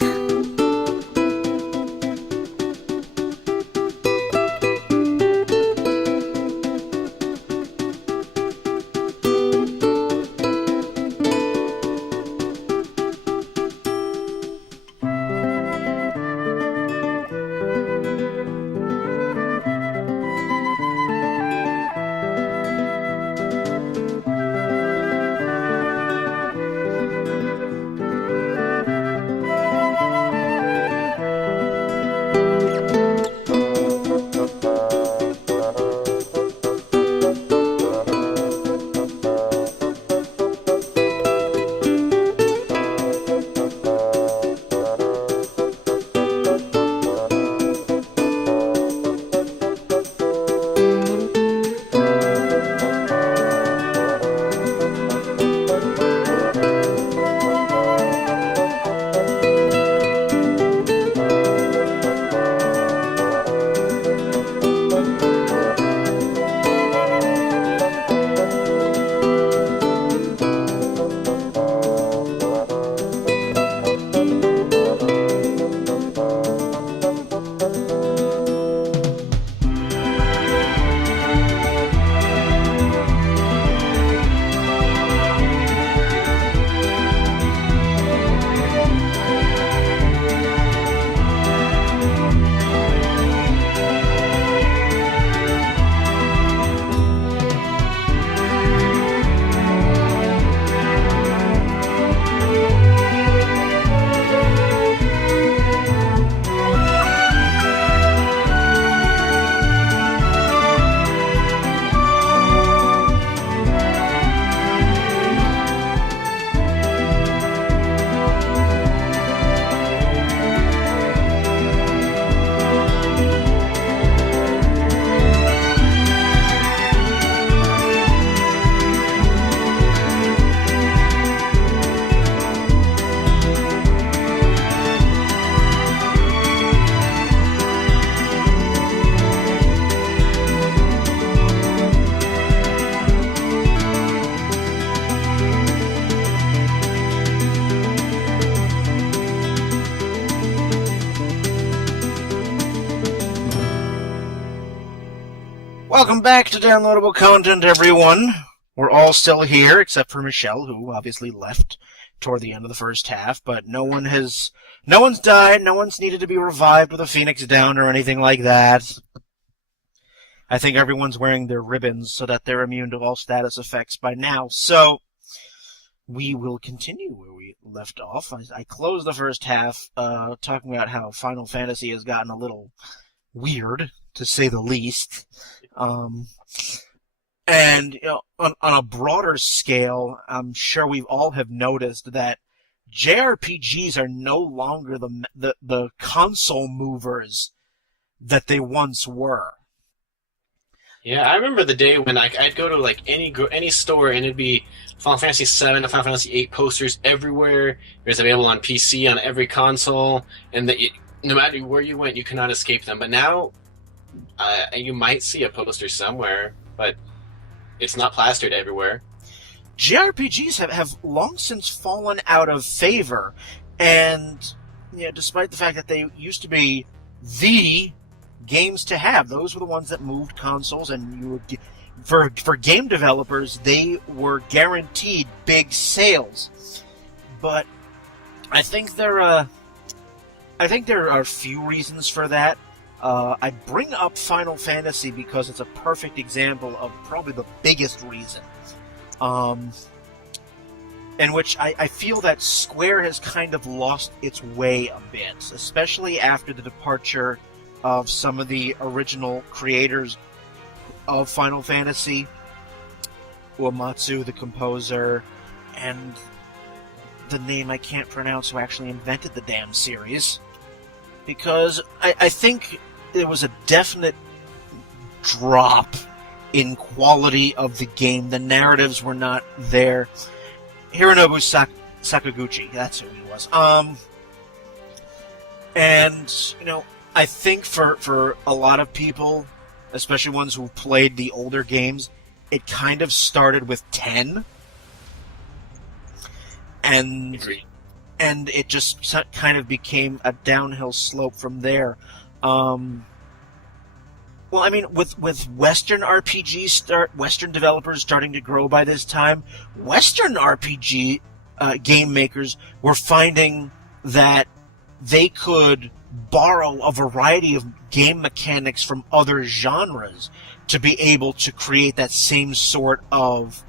Welcome back to Downloadable Content, everyone. We're all still here, except for Michelle, who obviously left toward the end of the first half, but no one's died, no one's needed to be revived with a Phoenix Down or anything like that. I think everyone's wearing their ribbons so that they're immune to all status effects by now, so we will continue where we left off. I closed the first half talking about how Final Fantasy has gotten a little weird, to say the least. And you know, on a broader scale, I'm sure we all have noticed that JRPGs are no longer the console movers that they once were. Yeah, I remember the day when I'd go to like any store and it'd be Final Fantasy VII and Final Fantasy VIII posters everywhere. It was available on PC, on every console, and no matter where you went, you could not escape them. But now, you might see a poster somewhere, but it's not plastered everywhere. JRPGs have long since fallen out of favor, and you know, despite the fact that they used to be the games to have, those were the ones that moved consoles, and you were, for game developers, they were guaranteed big sales. But I think there are a few reasons for that. I bring up Final Fantasy because it's a perfect example of probably the biggest reason. In which I feel that Square has kind of lost its way a bit, especially after the departure of some of the original creators of Final Fantasy, Uematsu, the composer, and the name I can't pronounce who actually invented the damn series. Because I think there was a definite drop in quality of the game. The narratives were not there. Hironobu Sakaguchi, that's who he was. And, you know, I think for a lot of people, especially ones who played the older games, it kind of started with 10. And it just kind of became a downhill slope from there. Well, I mean, with Western RPGs, Western developers starting to grow by this time, Western RPG game makers were finding that they could borrow a variety of game mechanics from other genres to be able to create that same sort of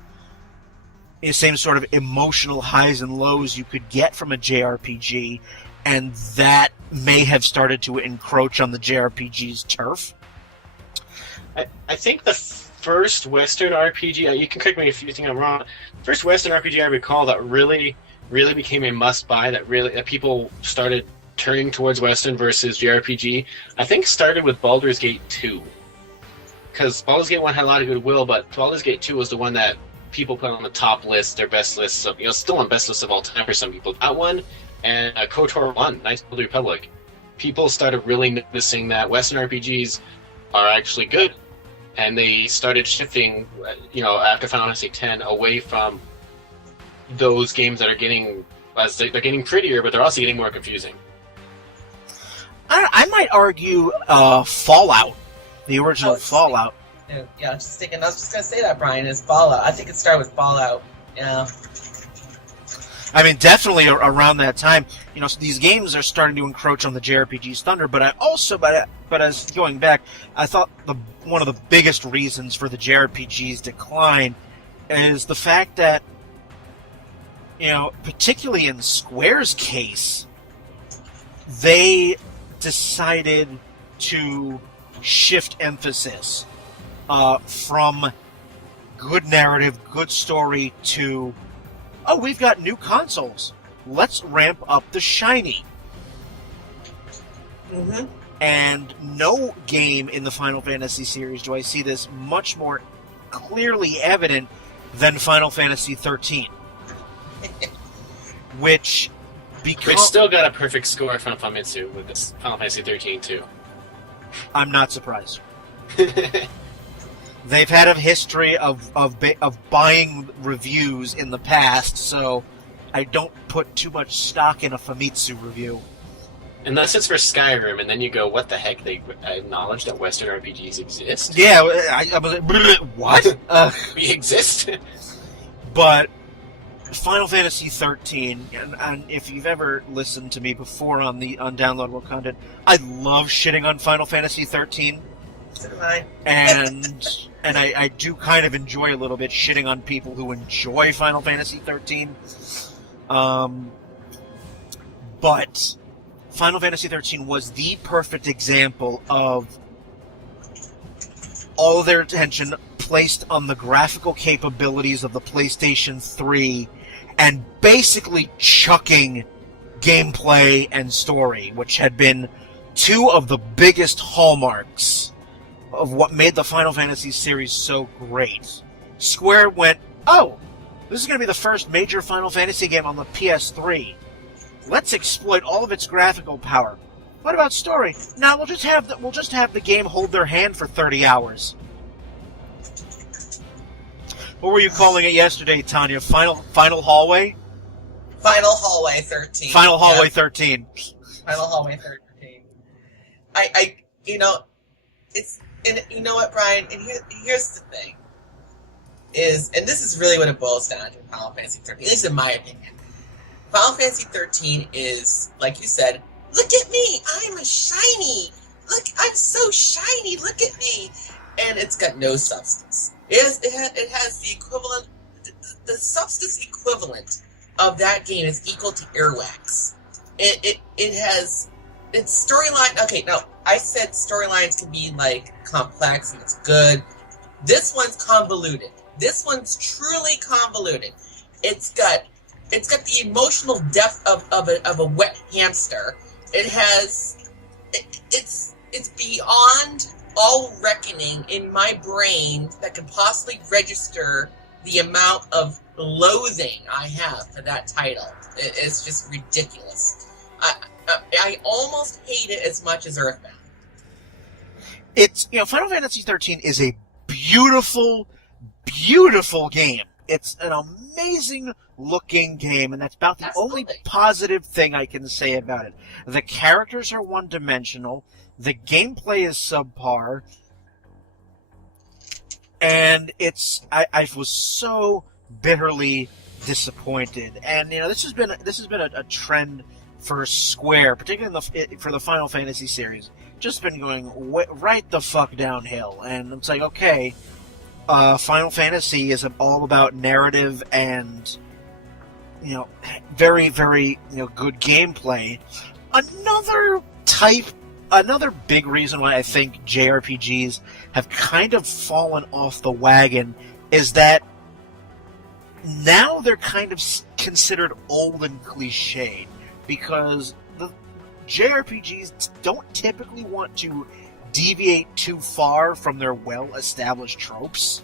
emotional highs and lows you could get from a JRPG, and that may have started to encroach on the JRPG's turf. I think the first Western RPG, you can correct me if you think I'm wrong, first Western RPG I recall that really, really became a must-buy, that people started turning towards Western versus JRPG, I think started with Baldur's Gate 2. Because Baldur's Gate 1 had a lot of goodwill, but Baldur's Gate 2 was the one that people put on the top list, their best lists of, still on best lists of all time for some people. That one, and KOTOR 1, Knights of the Republic. People started really noticing that Western RPGs are actually good, and they started shifting, after Final Fantasy X, away from those games that are getting, they're getting prettier, but they're also getting more confusing. I might argue Fallout, the original Fallout. Yeah, I was just thinking. I was just gonna say that, Brian, is Fallout. I think it started with Fallout. Yeah. I mean, definitely around that time, so these games are starting to encroach on the JRPG's thunder. But I also, but as going back, I thought one of the biggest reasons for the JRPG's decline is the fact that, particularly in Square's case, they decided to shift emphasis from good narrative, good story to, we've got new consoles. Let's ramp up the shiny. Mm-hmm. And no game in the Final Fantasy series do I see this much more clearly evident than Final Fantasy XIII. Which still got a perfect score from Famitsu with this Final Fantasy XIII too. I'm not surprised. They've had a history of buying reviews in the past, so I don't put too much stock in a Famitsu review. Unless it's for Skyrim, and then you go, what the heck? They acknowledge that Western RPGs exist? Yeah, I was like, what? We exist? But Final Fantasy 13, and if you've ever listened to me before on downloadable content, I love shitting on Final Fantasy 13. So do I. And I do kind of enjoy a little bit shitting on people who enjoy Final Fantasy 13. But Final Fantasy 13 was the perfect example of all of their attention placed on the graphical capabilities of the PlayStation 3 and basically chucking gameplay and story, which had been two of the biggest hallmarks of what made the Final Fantasy series so great. Square went, oh, this is going to be the first major Final Fantasy game on the PS3. Let's exploit all of its graphical power. What about story? No, we'll just have the game hold their hand for 30 hours. What were you calling it yesterday, Tanya? Final Hallway? Final Hallway 13. Final Hallway 13. Final Hallway 13. And you know what, Brian? And here's the thing. And this is really what it boils down to, Final Fantasy 13, at least in my opinion. Final Fantasy 13 is, like you said, look at me, I'm a shiny. Look, I'm so shiny, look at me. And it's got no substance. It has the equivalent, the substance equivalent of that game is equal to earwax. It has, its storyline, okay, now, I said storylines can be, like, complex and it's good. This one's convoluted. This one's truly convoluted. It's got the emotional depth of a wet hamster. It's beyond all reckoning in my brain that could possibly register the amount of loathing I have for that title. It's just ridiculous. I almost hate it as much as Earthbound. Final Fantasy 13 is a beautiful, beautiful game. It's an amazing looking game, and that's about the only positive thing I can say about it. The characters are one-dimensional, the gameplay is subpar, and I was so bitterly disappointed. And this has been a trend for Square, particularly for the Final Fantasy series. Just been going right the fuck downhill, and it's like, okay, Final Fantasy is all about narrative and very, very good gameplay. Another big reason why I think JRPGs have kind of fallen off the wagon is that now they're kind of considered old and cliched, because the JRPGs don't typically want to deviate too far from their well-established tropes.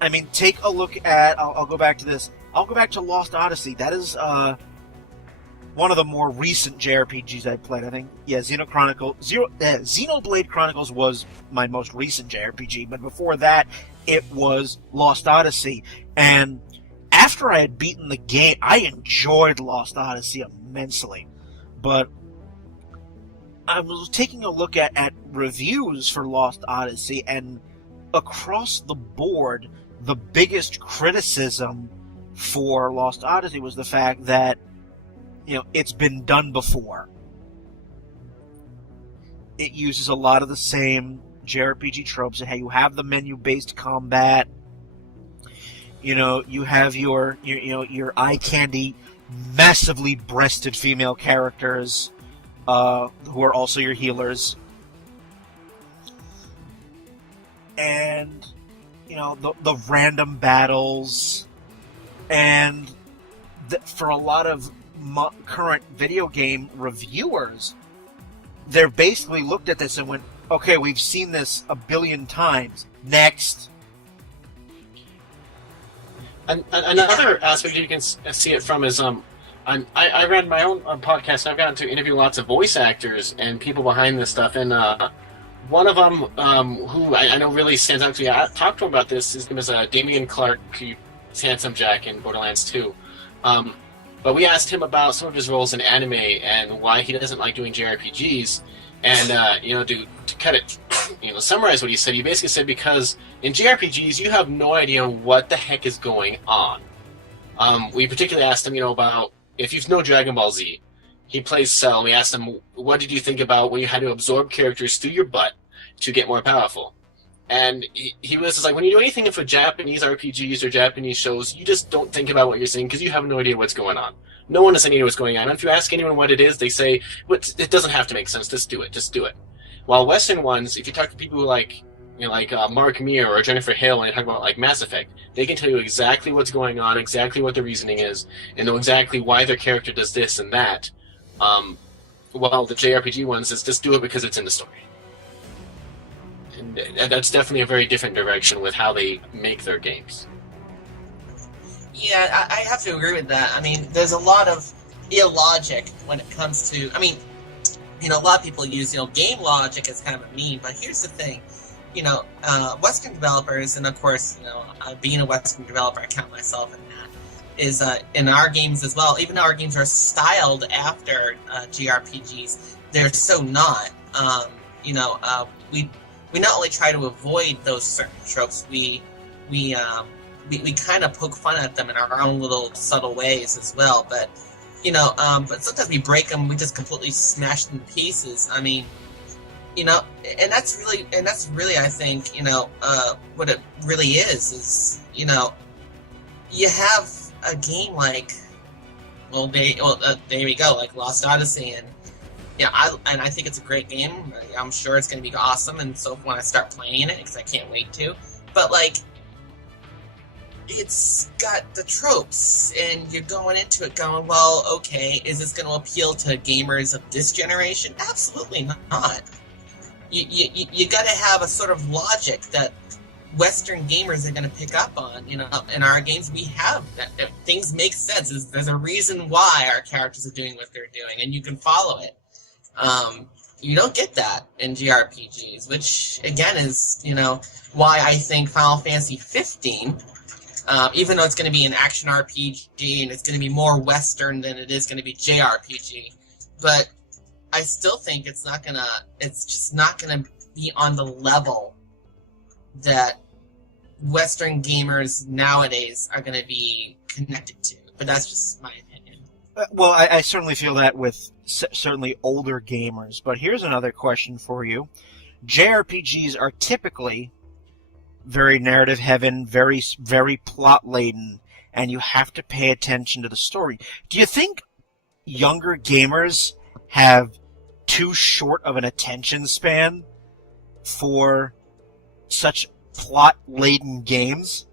I mean, take a look at... I'll go back to this. I'll go back to Lost Odyssey. That is one of the more recent JRPGs I played, I think. Yeah, Xenoblade Chronicles was my most recent JRPG, but before that, it was Lost Odyssey. And after I had beaten the game, I enjoyed Lost Odyssey immensely. But I was taking a look at reviews for Lost Odyssey, and across the board, the biggest criticism for Lost Odyssey was the fact that, it's been done before. It uses a lot of the same JRPG tropes. How you have the menu-based combat. You have your eye candy, massively breasted female characters who are also your healers. And, the random battles. And for a lot of current video game reviewers, they're basically looked at this and went, okay, we've seen this a billion times. Next. Another aspect you can see it from is I ran my own podcast, and I've gotten to interview lots of voice actors and people behind this stuff, and one of them who I know really stands out to me, I talked to him about this, his name is Damian Clark, he's Handsome Jack in Borderlands 2. But we asked him about some of his roles in anime and why he doesn't like doing JRPGs. And to cut it, summarize what he said, he basically said because in JRPGs you have no idea what the heck is going on. We particularly asked him, about if you know Dragon Ball Z. He plays Cell. We asked him, what did you think about when you had to absorb characters through your butt to get more powerful? And he was just like, when you do anything for Japanese RPGs or Japanese shows, you just don't think about what you're saying because you have no idea what's going on. No one has any idea what's going on. And if you ask anyone what it is, they say, it doesn't have to make sense. Just do it. While Western ones, if you talk to people who like Mark Meir or Jennifer Hale, and they talk about like Mass Effect, they can tell you exactly what's going on, exactly what the reasoning is, and know exactly why their character does this and that. While the JRPG ones is just do it because it's in the story. And that's definitely a very different direction with how they make their games. Yeah, I have to agree with that. I mean, there's a lot of illogic when it comes to... I mean, a lot of people use, game logic as kind of a meme, but here's the thing. Western developers, and of course, being a Western developer, I count myself in that, is in our games as well. Even though our games are styled after JRPGs, they're so not. We not only try to avoid those certain tropes, we kind of poke fun at them in our own little subtle ways as well. But but sometimes we break them. We just completely smash them to pieces. I mean, and that's really, I think, what it really is, you have a game like, there we go, like Lost Odyssey, and I think it's a great game. I'm sure it's going to be awesome, and so when I start playing it, because I can't wait to, but like, it's got the tropes, and you're going into it going, well, okay, is this going to appeal to gamers of this generation? Absolutely not. You got to have a sort of logic that Western gamers are going to pick up on. In our games, we have that things make sense. There's a reason why our characters are doing what they're doing, and you can follow it. You don't get that in JRPGs, which again is why I think Final Fantasy 15, even though it's going to be an action RPG and it's going to be more Western than it is going to be JRPG, but I still think it's just not gonna be on the level that Western gamers nowadays are gonna be connected to. But that's just my opinion. Well, I certainly feel that with certainly older gamers. But here's another question for you. JRPGs are typically very narrative-heavy, very, very plot-laden, and you have to pay attention to the story. Do you think younger gamers have too short of an attention span for such plot-laden games?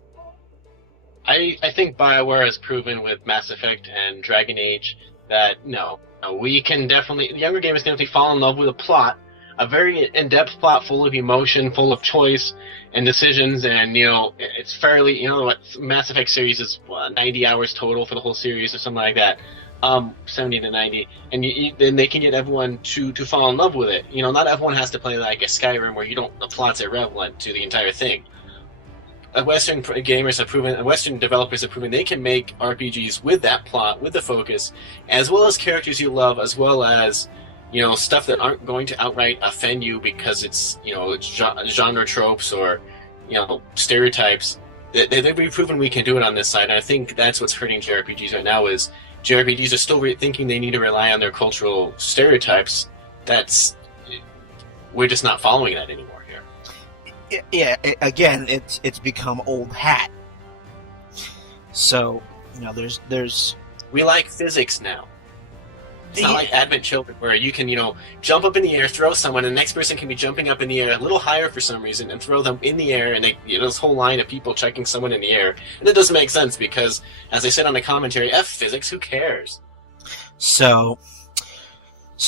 I think BioWare has proven with Mass Effect and Dragon Age that no, we can definitely, the younger gamers can definitely fall in love with a plot, a very in-depth plot full of emotion, full of choice and decisions, and it's fairly, Mass Effect series is 90 hours total for the whole series or something like that. 70 to 90, and then they can get everyone to fall in love with it. Not everyone has to play like a Skyrim where the plot's irrelevant to the entire thing. Western gamers have proven, Western developers have proven they can make RPGs with that plot, with the focus, as well as characters you love, as well as stuff that aren't going to outright offend you because it's genre tropes or stereotypes. They've proven we can do it on this side, and I think that's what's hurting JRPGs right now is JRPGs are still thinking they need to rely on their cultural stereotypes. We're just not following that anymore here. Yeah, again, it's become old hat. So, there's... We like physics now. It's not like Advent Children where you can, jump up in the air, throw someone, and the next person can be jumping up in the air a little higher for some reason and throw them in the air, and this whole line of people checking someone in the air. And it doesn't make sense because, as I said on the commentary, F physics, who cares? So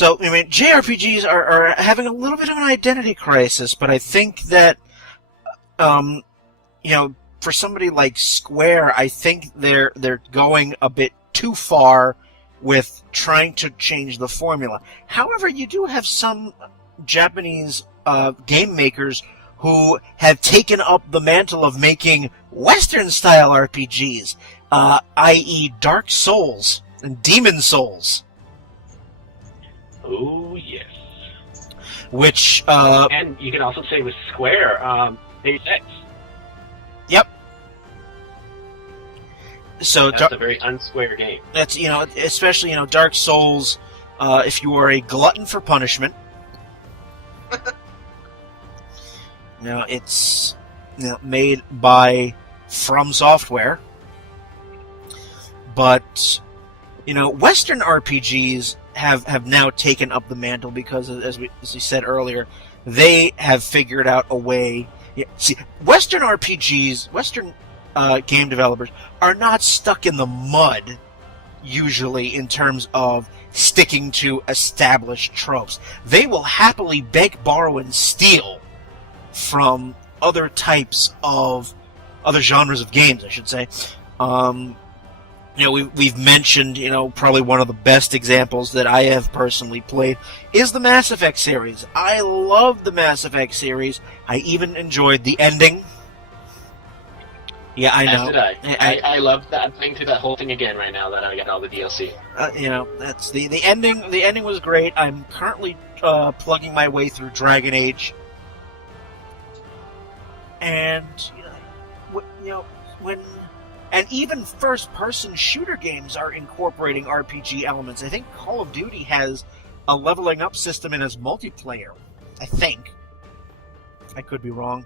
I mean, JRPGs are having a little bit of an identity crisis, but I think that, for somebody like Square, I think they're going a bit too far with trying to change the formula. However, you do have some Japanese game makers who have taken up the mantle of making Western-style RPGs, i.e. Dark Souls. and Demon Souls, Oh, yes. which And you can also say with Square, Deus Ex. yep. So That's a very unsquare game. that's especially Dark Souls. If you are a glutton for punishment, it's made by From Software, but Western RPGs have now taken up the mantle because, as we said earlier, they have figured out a way. See, Western RPGs, Western game developers are not stuck in the mud usually in terms of sticking to established tropes. They will happily beg, borrow, and steal from other genres of games, I should say. We've mentioned, probably one of the best examples that I have personally played is the Mass Effect series. I love the Mass Effect series. I even enjoyed the ending. Yeah, I know. As did I. I loved that. I'm playing through that whole thing again right now that I got all the DLC. That's the ending. The ending was great. I'm currently plugging my way through Dragon Age, and when even first-person shooter games are incorporating RPG elements. I think Call of Duty has a leveling up system in its multiplayer. I think. I could be wrong.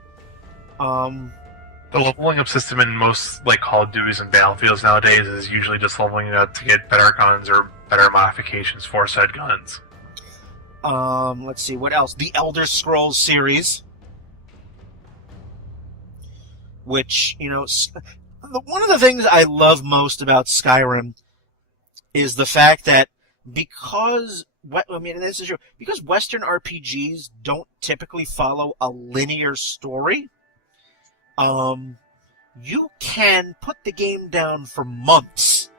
The leveling up system in most Call of Duties and Battlefields nowadays is usually just leveling up to get better guns or better modifications for said guns. Let's see, what else? The Elder Scrolls series, which, one of the things I love most about Skyrim is the fact that because this is true, because Western RPGs don't typically follow a linear story, you can put the game down for months,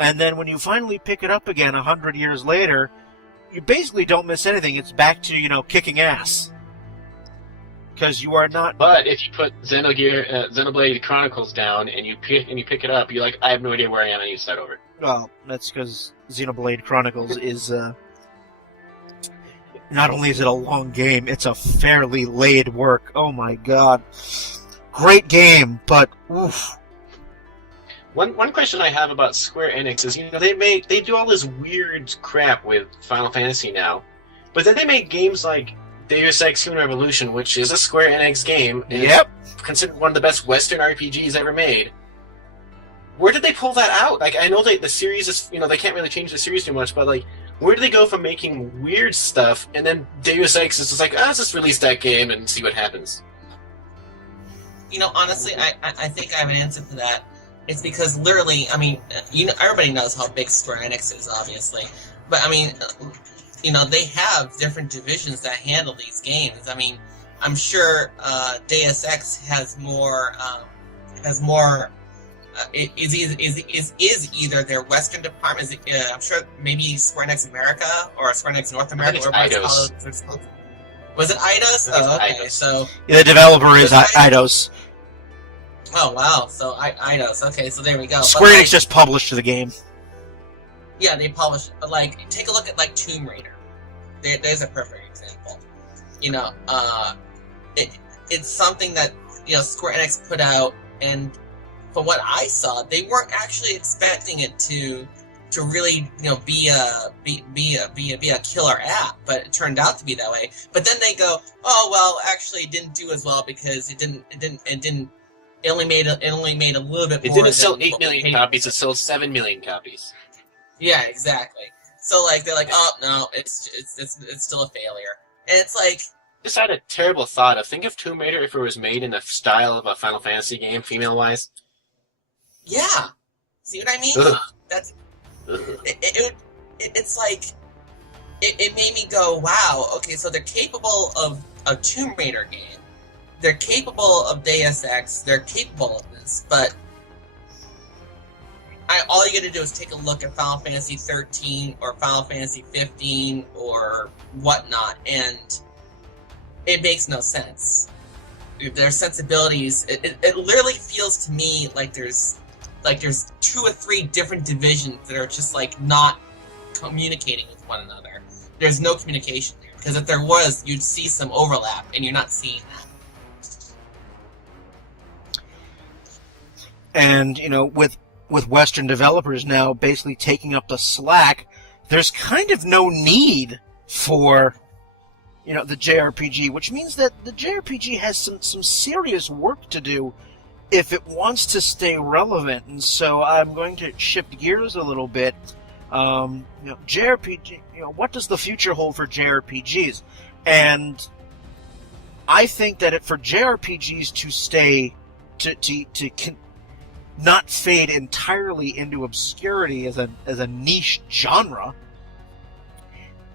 and then when you finally pick it up again 100 years later, you basically don't miss anything. It's back to, kicking ass. Because you are not... But if you put Xenoblade Chronicles down and you pick it up, you're like, I have no idea where I am, I need to start over. Well, that's because Xenoblade Chronicles is, not only is it a long game, it's a fairly laid work. Oh my god. Great game, but oof. One question I have about Square Enix is, they do all this weird crap with Final Fantasy now, but then they make games like Deus Ex Human Revolution, which is a Square Enix game, and yep, considered one of the best Western RPGs ever made. Where did they pull that out? I know the series is, they can't really change the series too much, but where do they go from making weird stuff, and then Deus Ex is just let's just release that game and see what happens? Honestly, I think I have an answer to that. It's because literally, everybody knows how big Square Enix is, obviously. But, they have different divisions that handle these games. I'm sure Deus Ex has more, is either their Western department, I'm sure maybe Square Enix America or Square Enix North America. I think it's Eidos. Was it Eidos? Oh, okay. Eidos. So yeah, the developer is Eidos. Oh wow! So Eidos. Okay, so there we go. Square Enix just published the game. Yeah, they published. But take a look at Tomb Raider. There's a perfect example. It's something that Square Enix put out, and from what I saw, they weren't actually expecting it to really be a killer app, but it turned out to be that way. But then they go, oh well, actually it didn't do as well because it only made a little bit more. It didn't sell 8 million copies, it sold 7 million copies. Yeah, exactly. So they're like, oh no, it's still a failure. And it's like, Just had a terrible thought of, think of Tomb Raider if it was made in the style of a Final Fantasy game, female wise. yeah. See what I mean? Ugh. That's it's like it made me go, wow, okay, so they're capable of a Tomb Raider game. They're capable of Deus Ex. They're capable of this, but all you got to do is take a look at Final Fantasy 13 or Final Fantasy 15 or whatnot, and it makes no sense. Their sensibilities, it literally feels to me like there's like there's 2 or 3 different divisions that are just like not communicating with one another. There's no communication there, because if there was, you'd see some overlap, and you're not seeing that. And, with Western developers now basically taking up the slack, there's kind of no need for, the JRPG, which means that the JRPG has some serious work to do if it wants to stay relevant. And so I'm going to shift gears a little bit. JRPG, what does the future hold for JRPGs? And I think that for JRPGs to stay, not fade entirely into obscurity as a niche genre,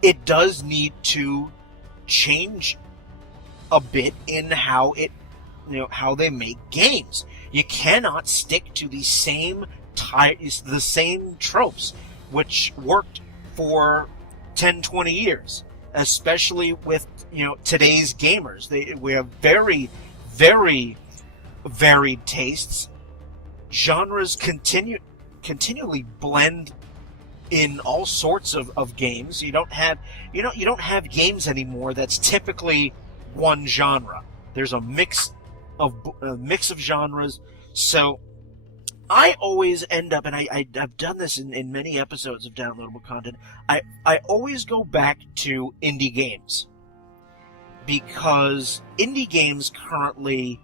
it does need to change a bit in how they make games. You cannot stick to the same tropes which worked for 10, 20 years, especially with today's gamers. We have very, very varied tastes. Genres continually blend in all sorts of games. You don't have games anymore that's typically one genre. There's a mix of genres. So I always end up, and I've done this in many episodes of downloadable content, I always go back to indie games, because indie games currently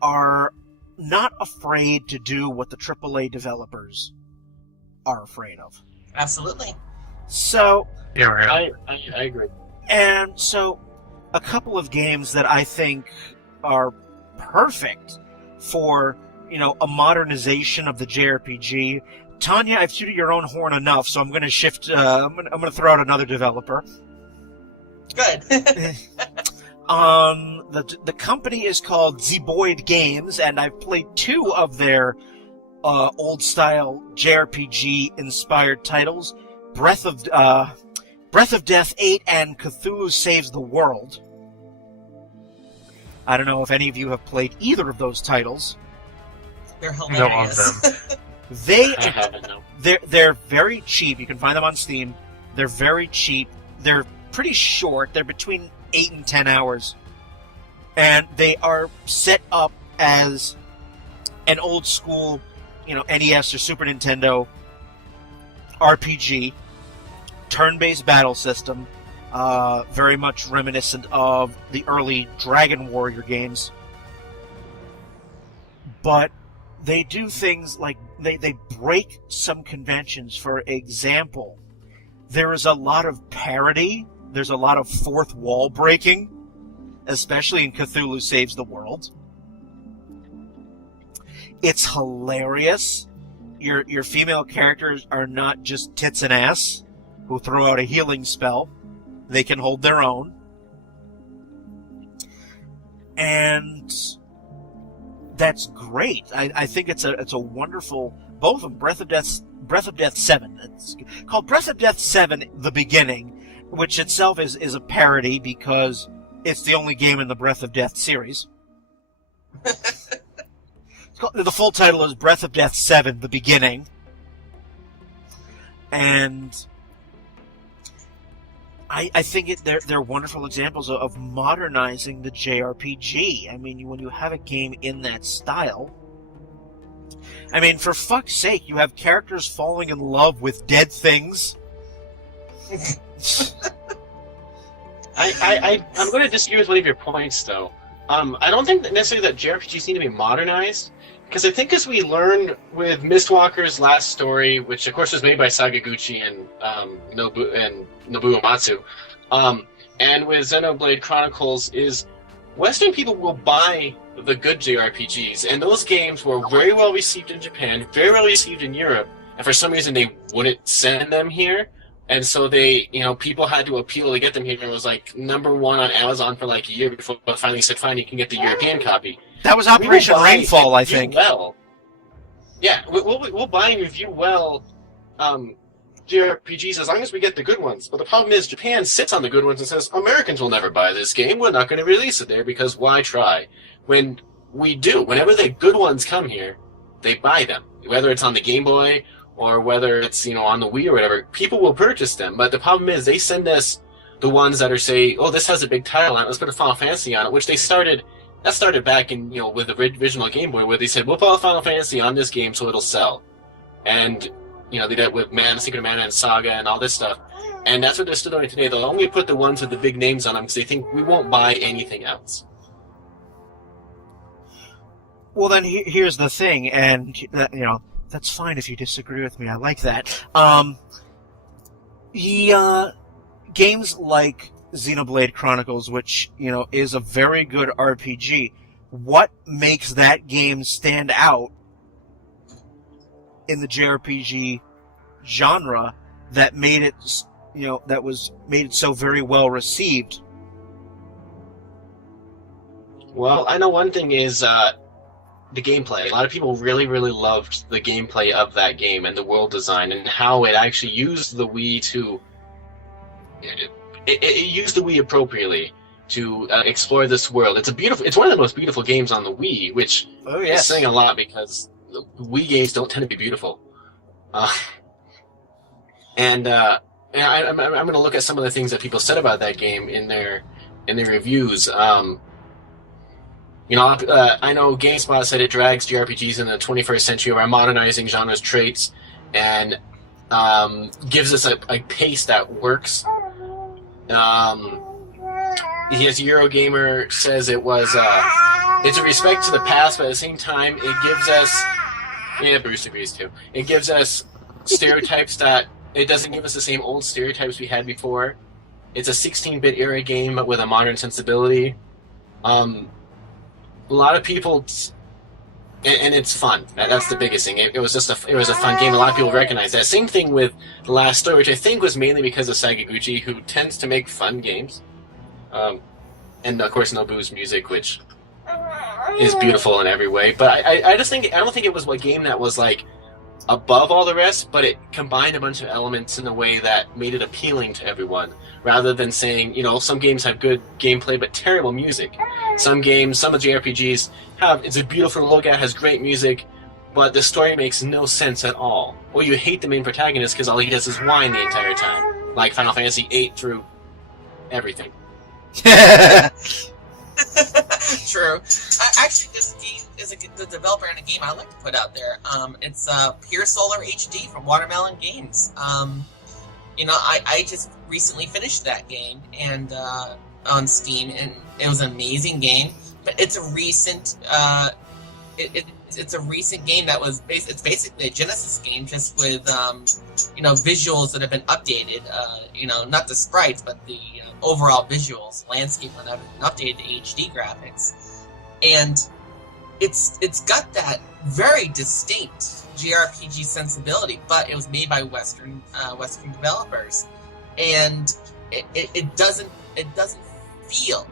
are not afraid to do what the AAA developers are afraid of. Absolutely. So Yeah, I agree. And so, a couple of games that I think are perfect for, a modernization of the JRPG. Tanya, I've tooted your own horn enough, so I'm going to shift. I'm going to throw out another developer. Good. The company is called Zeboyd Games, and I've played 2 of their old-style JRPG-inspired titles, Breath of Death 8 and Cthulhu Saves the World. I don't know if any of you have played either of those titles. They're hilarious. They're very cheap. You can find them on Steam. They're very cheap. They're pretty short. They're between 8 and 10 hours. And they are set up as an old school, NES or Super Nintendo RPG, turn-based battle system, very much reminiscent of the early Dragon Warrior games. But they do things like they break some conventions. For example, there is a lot of parody. There's a lot of fourth wall breaking, especially in Cthulhu Saves the World. It's hilarious. Your female characters are not just tits and ass who throw out a healing spell. They can hold their own. And that's great. I think it's a wonderful, both of them. Breath of Death 7. It's called Breath of Death 7 The Beginning, which itself is a parody because it's the only game in the Breath of Death series. The full title is Breath of Death 7 The Beginning. And I think they're wonderful examples of modernizing the JRPG. I mean, when you have a game in that style, I mean, for fuck's sake, you have characters falling in love with dead things. I'm going to disagree with one of your points, though. I don't think that necessarily that JRPGs need to be modernized, because I think as we learned with Mistwalker's last story, which of course was made by Sakaguchi and Nobuo Uematsu, and with Xenoblade Chronicles, is Western people will buy the good JRPGs, and those games were very well received in Japan, very well received in Europe, and for some reason they wouldn't send them here. And so they, people had to appeal to get them here. It was like #1 on Amazon for like a year before they finally said, fine, you can get the European copy. That was Operation Rainfall, I think. Well. Yeah, we'll buy and review well JRPGs as long as we get the good ones. But the problem is Japan sits on the good ones and says, Americans will never buy this game. We're not going to release it there because why try? When we do, whenever the good ones come here, they buy them. whether it's on the Game Boy or whether it's, on the Wii or whatever, people will purchase them. But the problem is they send us the ones that are say, oh, this has a big title on it, let's put a Final Fantasy on it, which that started back in, with the original Game Boy, where they said, we'll put a Final Fantasy on this game so it'll sell. And, they did it with Secret of Mana and Saga and all this stuff. And that's what they're still doing today. They'll only put the ones with the big names on them because they think we won't buy anything else. Well, then here's the thing, and that's fine if you disagree with me. I like that. Games like Xenoblade Chronicles, which is a very good RPG. What makes that game stand out in the JRPG genre that made it, made it so very well received? Well, I know one thing is the gameplay. A lot of people really, really loved the gameplay of that game and the world design and how it actually used the Wii to... It used the Wii appropriately to explore this world. It's one of the most beautiful games on the Wii, which is saying a lot because the Wii games don't tend to be beautiful. I'm going to look at some of the things that people said about that game in their reviews. I know GameSpot said it drags JRPGs in the 21st century by modernizing genre's traits and gives us a pace that works. Eurogamer says it's a respect to the past, but at the same time, it gives us... Yeah, Bruce agrees too. It gives us stereotypes that... It doesn't give us the same old stereotypes we had before. It's a 16-bit era game, but with a modern sensibility. A lot of people... And it's fun. That's the biggest thing. It was a fun game. A lot of people recognize that. Same thing with The Last Story, which I think was mainly because of Sakaguchi, who tends to make fun games. And of course Nobu's music, which is beautiful in every way. But I don't think it was a game that was like above all the rest, but it combined a bunch of elements in a way that made it appealing to everyone, rather than saying, some games have good gameplay but terrible music. Some of JRPGs it's a beautiful to look at, has great music, but the story makes no sense at all. Or you hate the main protagonist because all he does is whine the entire time, like Final Fantasy VIII through everything. True. Actually, this game is the developer in a game I like to put out there. It's Pure Solar HD from Watermelon Games. I just recently finished that game and on Steam, and it was an amazing game. But it's a recent it's a recent game that was it's basically a Genesis game, just with visuals that have been updated. Not the sprites, but the overall visuals, landscape, and have been updated to HD graphics, and it's got that very distinct JRPG sensibility. But it was made by Western developers, and it doesn't feel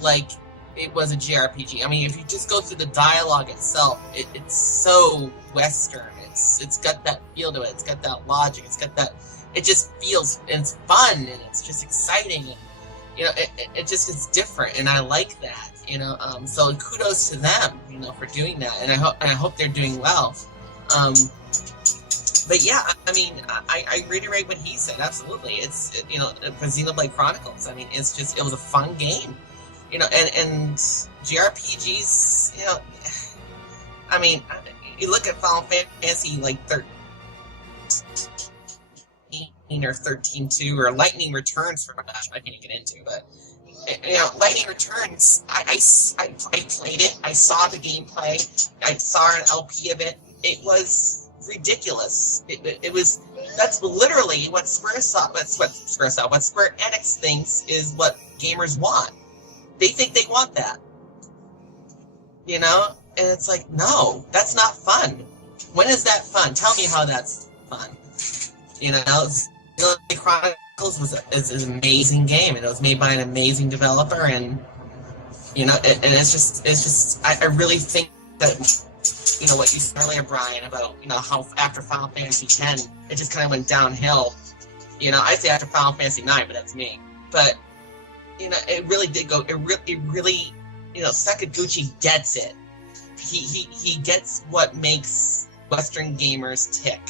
like it was a JRPG. I mean, if you just go through the dialogue itself, it's so Western. It's got that feel to it. It's got that logic. It's got that. It just feels, and it's fun, and it's just exciting, and it just is different, and I like that. So kudos to them, for doing that, and I hope they're doing well. But yeah, I mean, I reiterate what he said. Absolutely, it's for Xenoblade Chronicles. I mean, it was a fun game. And JRPGs, I mean, you look at Final Fantasy like 13 or 13-2 or Lightning Returns for I can't get into, but Lightning Returns, I played it, I saw the gameplay, I saw an LP of it. It was ridiculous. That's literally what Square Enix thinks is what gamers want. They think they want that, and it's like, no, that's not fun. When is that fun? Tell me how that's fun. Xenoblade Chronicles is an amazing game, and it was made by an amazing developer, and it's just I really think that what you said earlier, Brian, about how after Final Fantasy X it just kind of went downhill. I say after Final Fantasy IX, but that's me. But it really did go. It Sakaguchi gets it. He gets what makes Western gamers tick.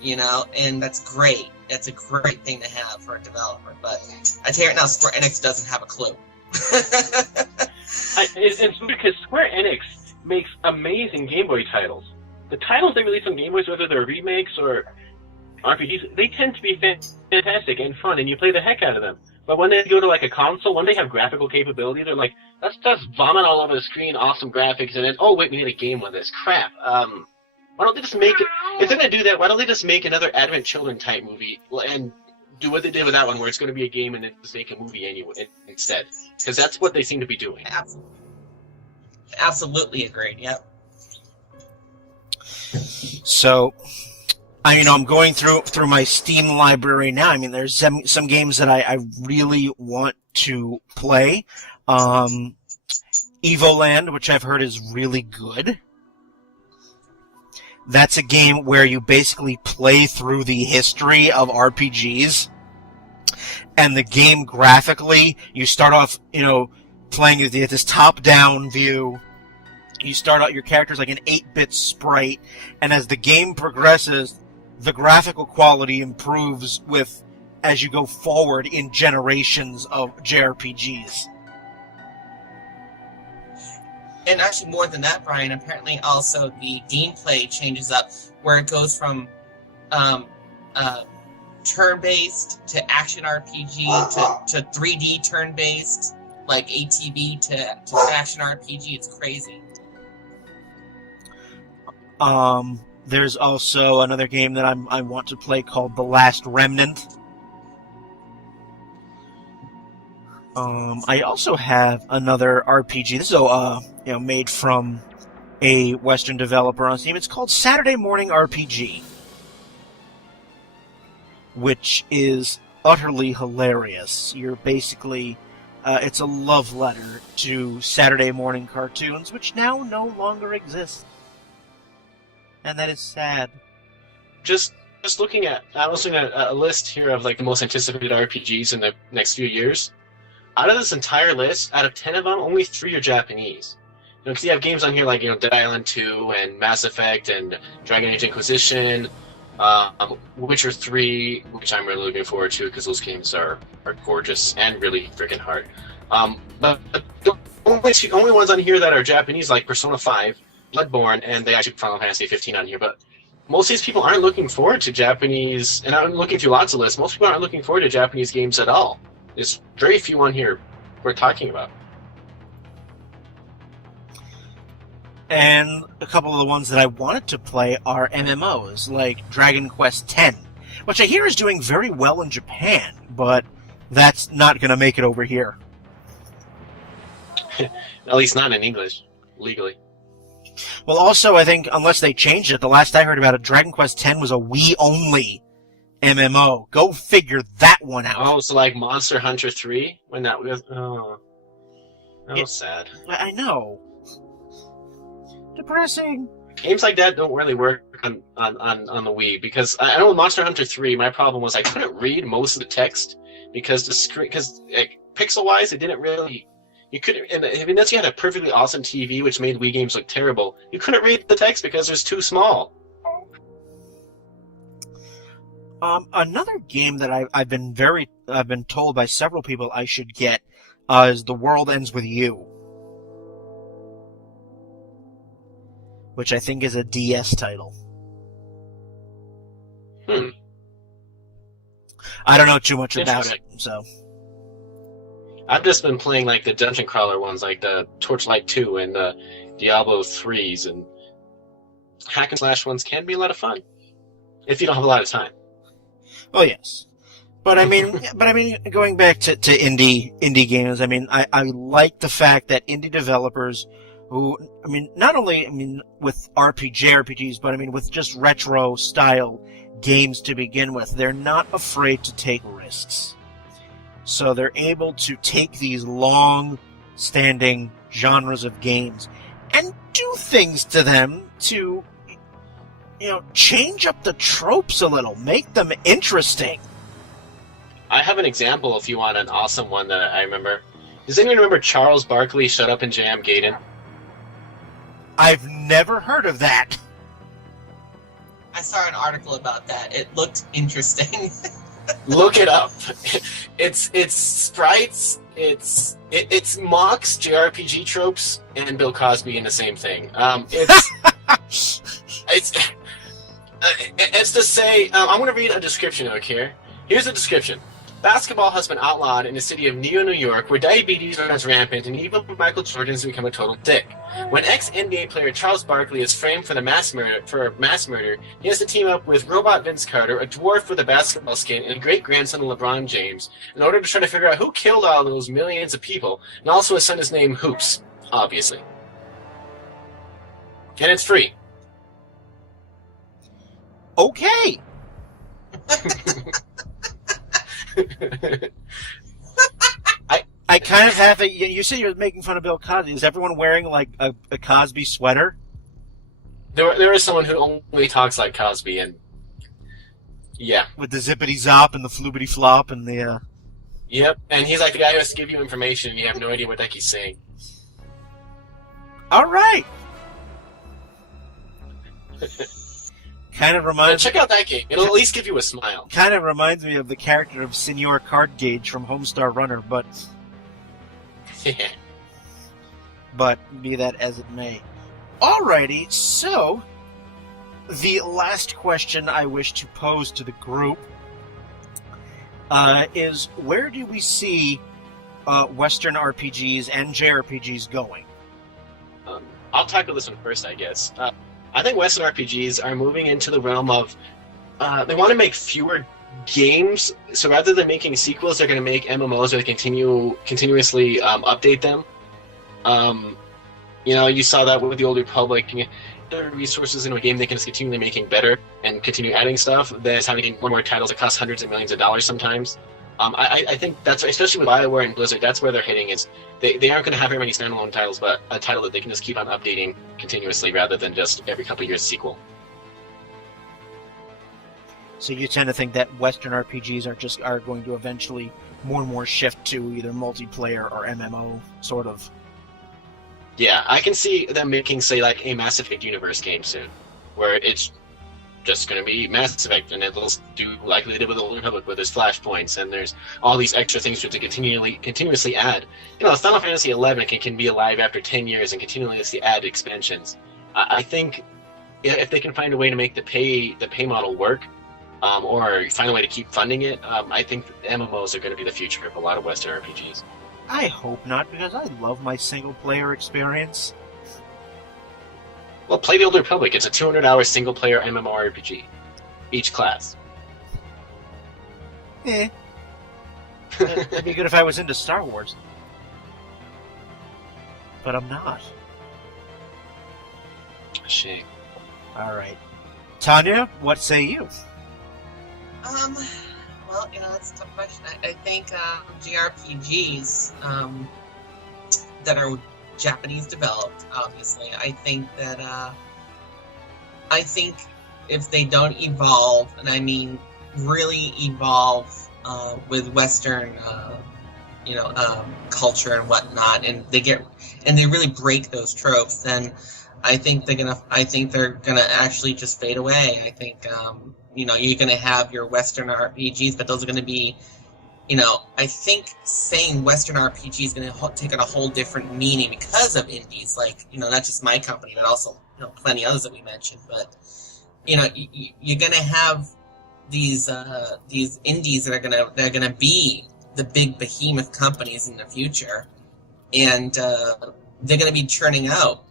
You know, and that's great. That's a great thing to have for a developer. But I tell you right now, Square Enix doesn't have a clue. It's because Square Enix makes amazing Game Boy titles. The titles they release on Game Boys, whether they're remakes or RPGs, they tend to be fantastic and fun, and you play the heck out of them. But when they go to like a console, when they have graphical capability, they're like, let's just vomit all over the screen, awesome graphics, and then, oh wait, we need a game with this. Crap. Why don't they just make it... If they're going to do that, why don't they just make another Advent Children type movie and do what they did with that one, where it's going to be a game and then just make a movie anyway instead? Because that's what they seem to be doing. Absolutely agreed, yep. So, I'm going through my Steam library now. I mean, there's some games that I really want to play. Evoland, which I've heard is really good. That's a game where you basically play through the history of RPGs. And the game graphically, you start off, playing at this top-down view. You start out your character's like an 8-bit sprite, and as the game progresses, the graphical quality improves as you go forward in generations of JRPGs. And actually, more than that, Brian, apparently also the gameplay changes up, where it goes from turn-based to action RPG to 3D turn-based, like ATB to action RPG. It's crazy. There's also another game that I want to play called The Last Remnant. I also have another RPG. This is made from a Western developer on Steam. It's called Saturday Morning RPG, which is utterly hilarious. You're basically it's a love letter to Saturday morning cartoons, which now no longer exist, and that is sad. Just looking at, I was looking at a list here of like the most anticipated RPGs in the next few years. Out of this entire list, out of 10 of them, only 3 are Japanese. Because you have games on here like Dead Island 2 and Mass Effect and Dragon Age Inquisition, Witcher 3, which I'm really looking forward to because those games are gorgeous and really freaking hard. But the only ones on here that are Japanese, like Persona 5, Bloodborne, and they actually put Final Fantasy 15 on here. But most of these people aren't looking forward to Japanese, and I'm looking through lots of lists. Most people aren't looking forward to Japanese games at all. There's very few on here we're talking about. And a couple of the ones that I wanted to play are MMOs, like Dragon Quest X, which I hear is doing very well in Japan, but that's not going to make it over here. At least not in English, legally. Well, also, I think, unless they changed it, the last I heard about it, Dragon Quest X was a Wii-only MMO. Go figure that one out. Oh, so like Monster Hunter 3? When that was... Oh. That was sad. I know. Depressing. Games like that don't really work on the Wii, because I know with Monster Hunter 3, my problem was I couldn't read most of the text, because the screen... Because pixel-wise, it didn't really... You couldn't... And unless you had a perfectly awesome TV, which made Wii games look terrible, you couldn't read the text because it was too small. Another game that I've been told by several people I should get is The World Ends With You, which I think is a DS title. I don't know too much about it, so. I've just been playing like the dungeon crawler ones, like the Torchlight 2 and the Diablo 3s, and hack and slash ones can be a lot of fun if you don't have a lot of time. Oh yes, but I mean, going back to indie games, I like the fact that indie developers who, not only with JRPGs, but with just retro style games to begin with, they're not afraid to take risks. So they're able to take these long-standing genres of games and do things to them to, change up the tropes a little, make them interesting. I have an example if you want an awesome one that I remember. Does anyone remember Charles Barkley, Shut Up and Jam Gaiden? I've never heard of that. saw an article about that. It looked interesting. Look it up. It's sprites. It's mocks JRPG tropes and Bill Cosby in the same thing. It's to say. I'm going to read a description out here. Here's the description. Basketball has been outlawed in the city of New York, where diabetes runs rampant and even Michael Jordan's become a total dick. When ex-NBA player Charles Barkley is framed for mass murder, he has to team up with robot Vince Carter, a dwarf with a basketball skin, and a great-grandson of LeBron James, in order to try to figure out who killed all those millions of people, and also his son is named Hoops, obviously. And it's free. Okay. I kind of have a. You said you're making fun of Bill Cosby. Is everyone wearing like a Cosby sweater? There is someone who only talks like Cosby, and yeah, with the zippity zop and the floobity flop and the. Yep, and he's like the guy who has to give you information, and you have no idea what the heck he's saying. All right. Kind of reminds. Check out that game. It'll at least give you a smile. Kind of reminds me of the character of Senor Card Gauge from Homestar Runner, but. But be that as it may. Alrighty, so the last question I wish to pose to the group is where do we see Western RPGs and JRPGs going? I'll tackle this one first, I guess. I think Western RPGs are moving into the realm of they want to make fewer games, so rather than making sequels, they're going to make MMOs where they continuously update them. You saw that with the Old Republic. The resources into a game they can just continue making better and continue adding stuff. There's having more and more titles that cost hundreds of millions of dollars sometimes. I think that's, especially with BioWare and Blizzard, that's where they're hitting is they aren't going to have very many standalone titles, but a title that they can just keep on updating continuously rather than just every couple of years sequel. So you tend to think that Western RPGs are going to eventually more and more shift to either multiplayer or MMO, sort of. Yeah, I can see them making, say, like a Mass Effect universe game soon, where it's just going to be Mass Effect, and it'll do like they did with the Old Republic, where there's flashpoints and there's all these extra things to continuously add. Final Fantasy XI can be alive after 10 years and continuously add expansions. I think if they can find a way to make the pay model work, or find a way to keep funding it, I think MMOs are going to be the future of a lot of Western RPGs. I hope not, because I love my single-player experience. Well, play the Old Republic. It's a 200-hour single-player MMORPG. Each class. It'd be good if I was into Star Wars. But I'm not. Shame. Alright. Tanya, what say you? Well, that's a tough question. I think JRPGs that are Japanese developed, obviously. I think if they don't evolve, and I mean really evolve with Western, culture and whatnot, and they really break those tropes, then I think they're gonna actually just fade away. I think you're gonna have your Western RPGs, but those are gonna be, I think saying Western RPG is gonna take on a whole different meaning because of indies, like not just my company, but also plenty others that we mentioned. But you're gonna have these indies that are gonna be the big behemoth companies in the future, and they're gonna be churning out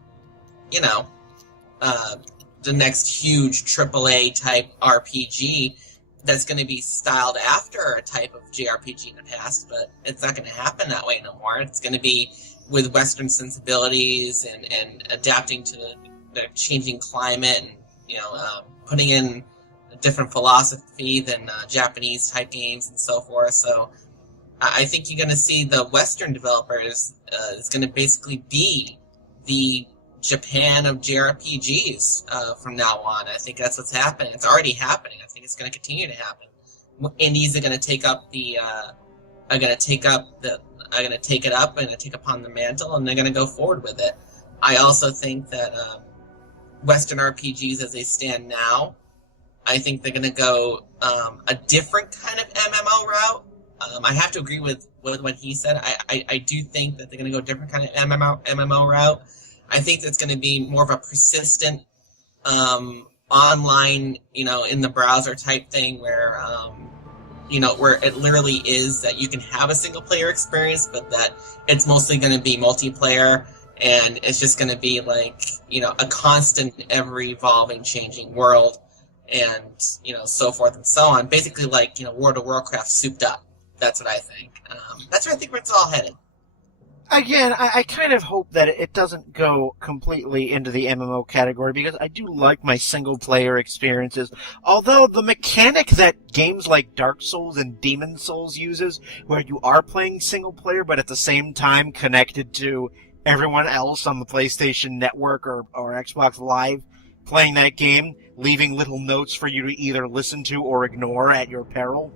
the next huge AAA type RPG that's going to be styled after a type of JRPG in the past, but it's not going to happen that way no more. It's going to be with Western sensibilities and adapting to the changing climate and putting in a different philosophy than Japanese type games and so forth. So I think you're going to see the Western developers is going to basically be the Japan of JRPGs from now on. I think that's what's happening. It's already happening. I think it's going to continue to happen. Indies are going to take up are going to take it up and take upon the mantle, and they're going to go forward with it. I also think that Western RPGs, as they stand now, I think they're going to go a different kind of MMO route. I have to agree with what he said. I do think that they're going to go a different kind of MMO route. I think that's going to be more of a persistent online, in the browser type thing where, where it literally is that you can have a single player experience, but that it's mostly going to be multiplayer, and it's just going to be like, a constant, ever-evolving, changing world, and, so forth and so on. Basically like, World of Warcraft souped up. That's what I think. That's where I think it's all headed. Again, I kind of hope that it doesn't go completely into the MMO category, because I do like my single-player experiences. Although the mechanic that games like Dark Souls and Demon Souls uses, where you are playing single-player, but at the same time connected to everyone else on the PlayStation Network or Xbox Live playing that game, leaving little notes for you to either listen to or ignore at your peril.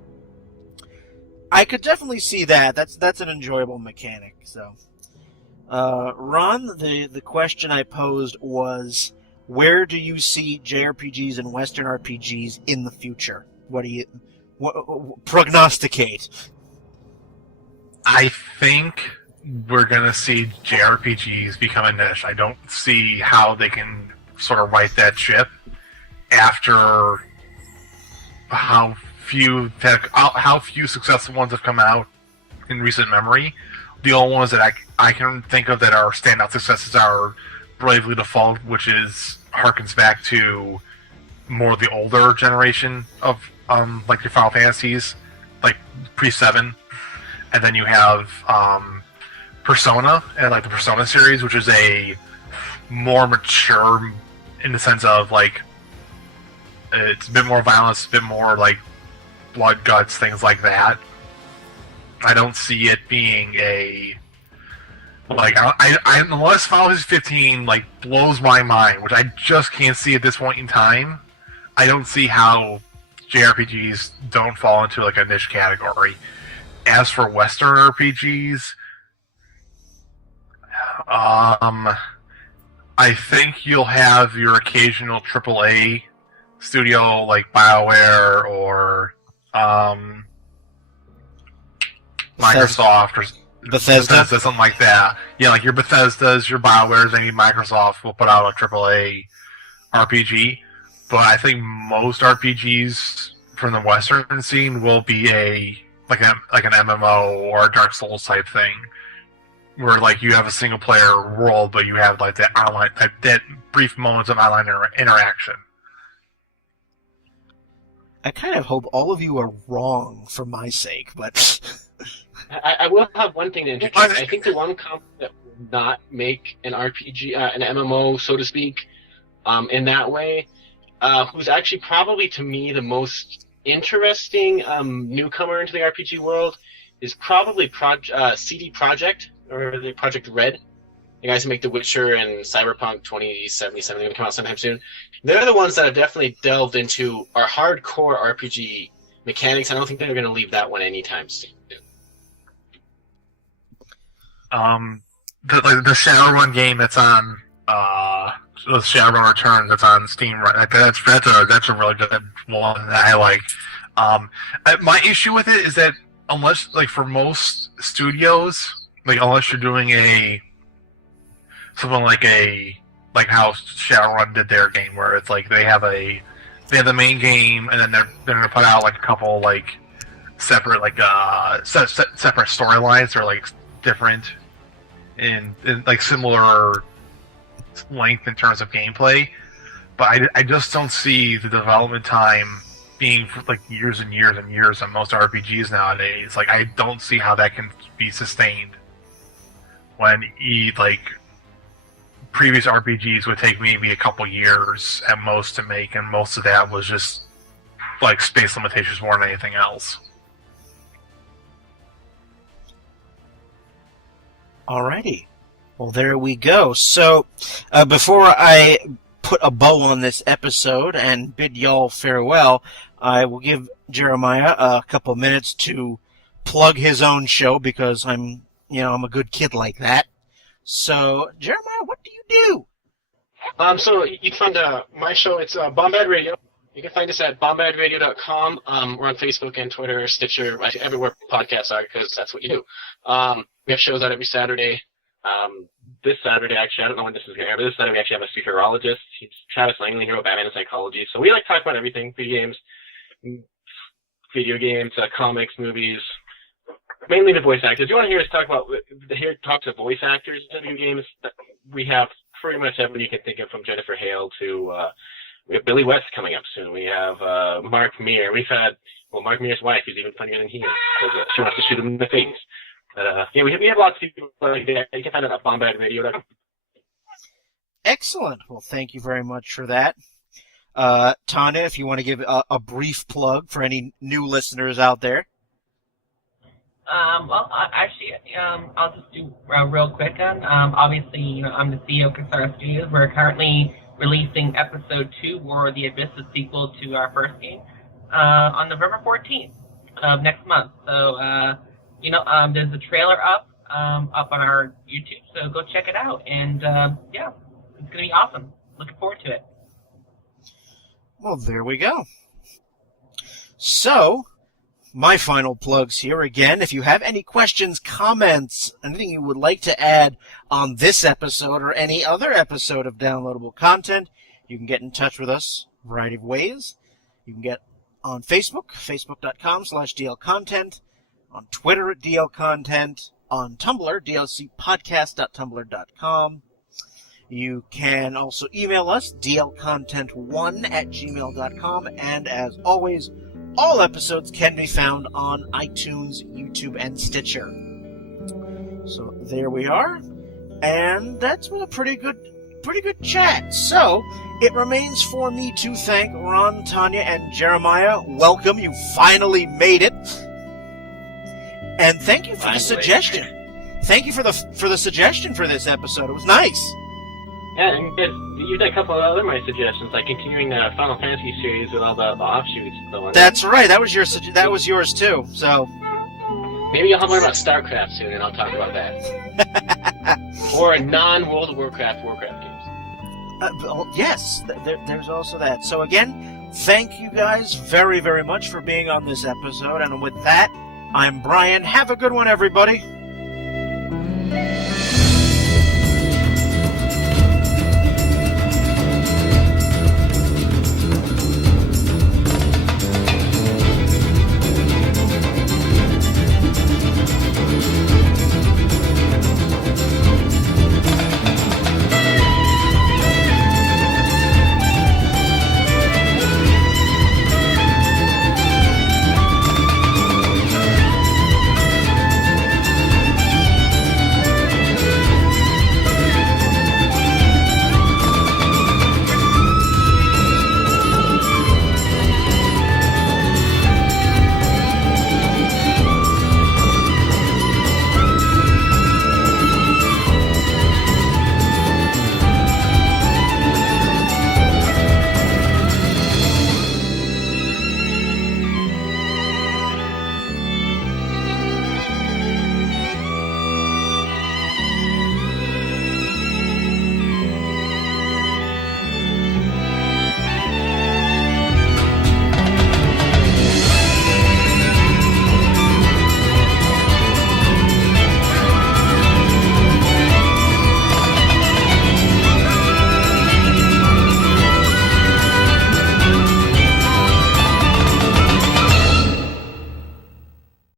I could definitely see that. That's an enjoyable mechanic. So, Ron, the question I posed was, where do you see JRPGs and Western RPGs in the future? What prognosticate? I think we're gonna see JRPGs become a niche. I don't see how they can sort of right that ship after how few successful ones have come out in recent memory. The only ones that I can think of that are standout successes are Bravely Default, which harkens back to more the older generation of like your Final Fantasies, like pre-7, and then you have Persona and like the Persona series, which is a more mature in the sense of like it's a bit more violence, a bit more like blood, guts, things like that. I don't see it being unless Final Fantasy 15 like blows my mind, which I just can't see at this point in time. I don't see how JRPGs don't fall into like a niche category. As for Western RPGs, I think you'll have your occasional AAA studio like BioWare or Microsoft or Bethesda, something like that. Yeah, like your Bethesdas, your BioWares, maybe Microsoft will put out a AAA RPG. But I think most RPGs from the Western scene will be an MMO or a Dark Souls type thing, where like you have a single player world, but you have like that online, that brief moments of online interaction. I kind of hope all of you are wrong for my sake, but I will have one thing to introduce. I think the one company that will not make an RPG, an MMO, so to speak, in that way, who's actually probably to me the most interesting newcomer into the RPG world, is probably CD Projekt, or the Project Red. The guys who make The Witcher and Cyberpunk 2077, going to come out sometime soon. They're the ones that have definitely delved into our hardcore RPG mechanics. I don't think they're going to leave that one anytime soon. The Shadowrun game that's on the Shadowrun Return that's on Steam, right? That's a really good one that I like. My issue with it is that unless, like, for most studios, like, unless you're doing something like how Shadowrun did their game, where it's like they have the main game, and then they're gonna put out like a couple like separate separate storylines, or like different in like similar length in terms of gameplay. But I just don't see the development time being like years and years and years on most RPGs nowadays. Like, I don't see how that can be sustained when previous RPGs would take maybe a couple years at most to make, and most of that was just like space limitations more than anything else. Alrighty. Well, there we go. So, before I put a bow on this episode and bid y'all farewell, I will give Jeremiah a couple minutes to plug his own show, because I'm a good kid like that. So, Jeremiah, what do you do? So you can find my show. It's Bombad Radio, You can find us at bombardradio.com. We're on Facebook and Twitter, Stitcher, everywhere podcasts are, because that's what you do. We have shows out every Saturday. This Saturday, actually, I don't know when this is going to air, but this Saturday we actually have a futurologist. He's Travis Langley, hero, Batman and Psychology. So we like to talk about everything, video games, comics, movies, mainly the voice actors. If you want to hear us talk to voice actors in video games, we have pretty much everyone you can think of, from Jennifer Hale to we have Billy West coming up soon. We have Mark Meir. We've had Mark Meir's wife is even funnier than he is, because she wants to shoot him in the face. But we have lots of people like that. You can find it at bombardradio.com. Excellent. Well, thank you very much for that. Tanya, if you want to give a brief plug for any new listeners out there. I'll just do a real quick one. Obviously, I'm the CEO of Kasara Studios. We're currently releasing episode 2, War of the Abyss, the sequel to our first game, on November 14th of next month. So, there's a trailer up on our YouTube, so go check it out. And, yeah, it's going to be awesome. Looking forward to it. Well, there we go. So, my final plugs here again. If you have any questions, comments, anything you would like to add on this episode or any other episode of Downloadable Content, you can get in touch with us a variety of ways. You can get on Facebook, facebook.com/DLContent, on Twitter at DLContent, on Tumblr, dlcpodcast.tumblr.com. You can also email us, dlcontent1@gmail.com, and as always, all episodes can be found on iTunes, YouTube, and Stitcher. So there we are, and that's been a pretty good chat. So it remains for me to thank Ron, Tanya, and Jeremiah. Welcome, you finally made it, and thank you for the suggestion. Thank you for the suggestion for this episode. It was nice. Yeah, and you did a couple of other my suggestions, like continuing the Final Fantasy series with all the offshoots. That's right. That was yours too. So maybe you'll have more about StarCraft soon, and I'll talk about that. Or non-World of Warcraft games. Yes, there's also that. So again, thank you guys very, very much for being on this episode. And with that, I'm Brian. Have a good one, everybody.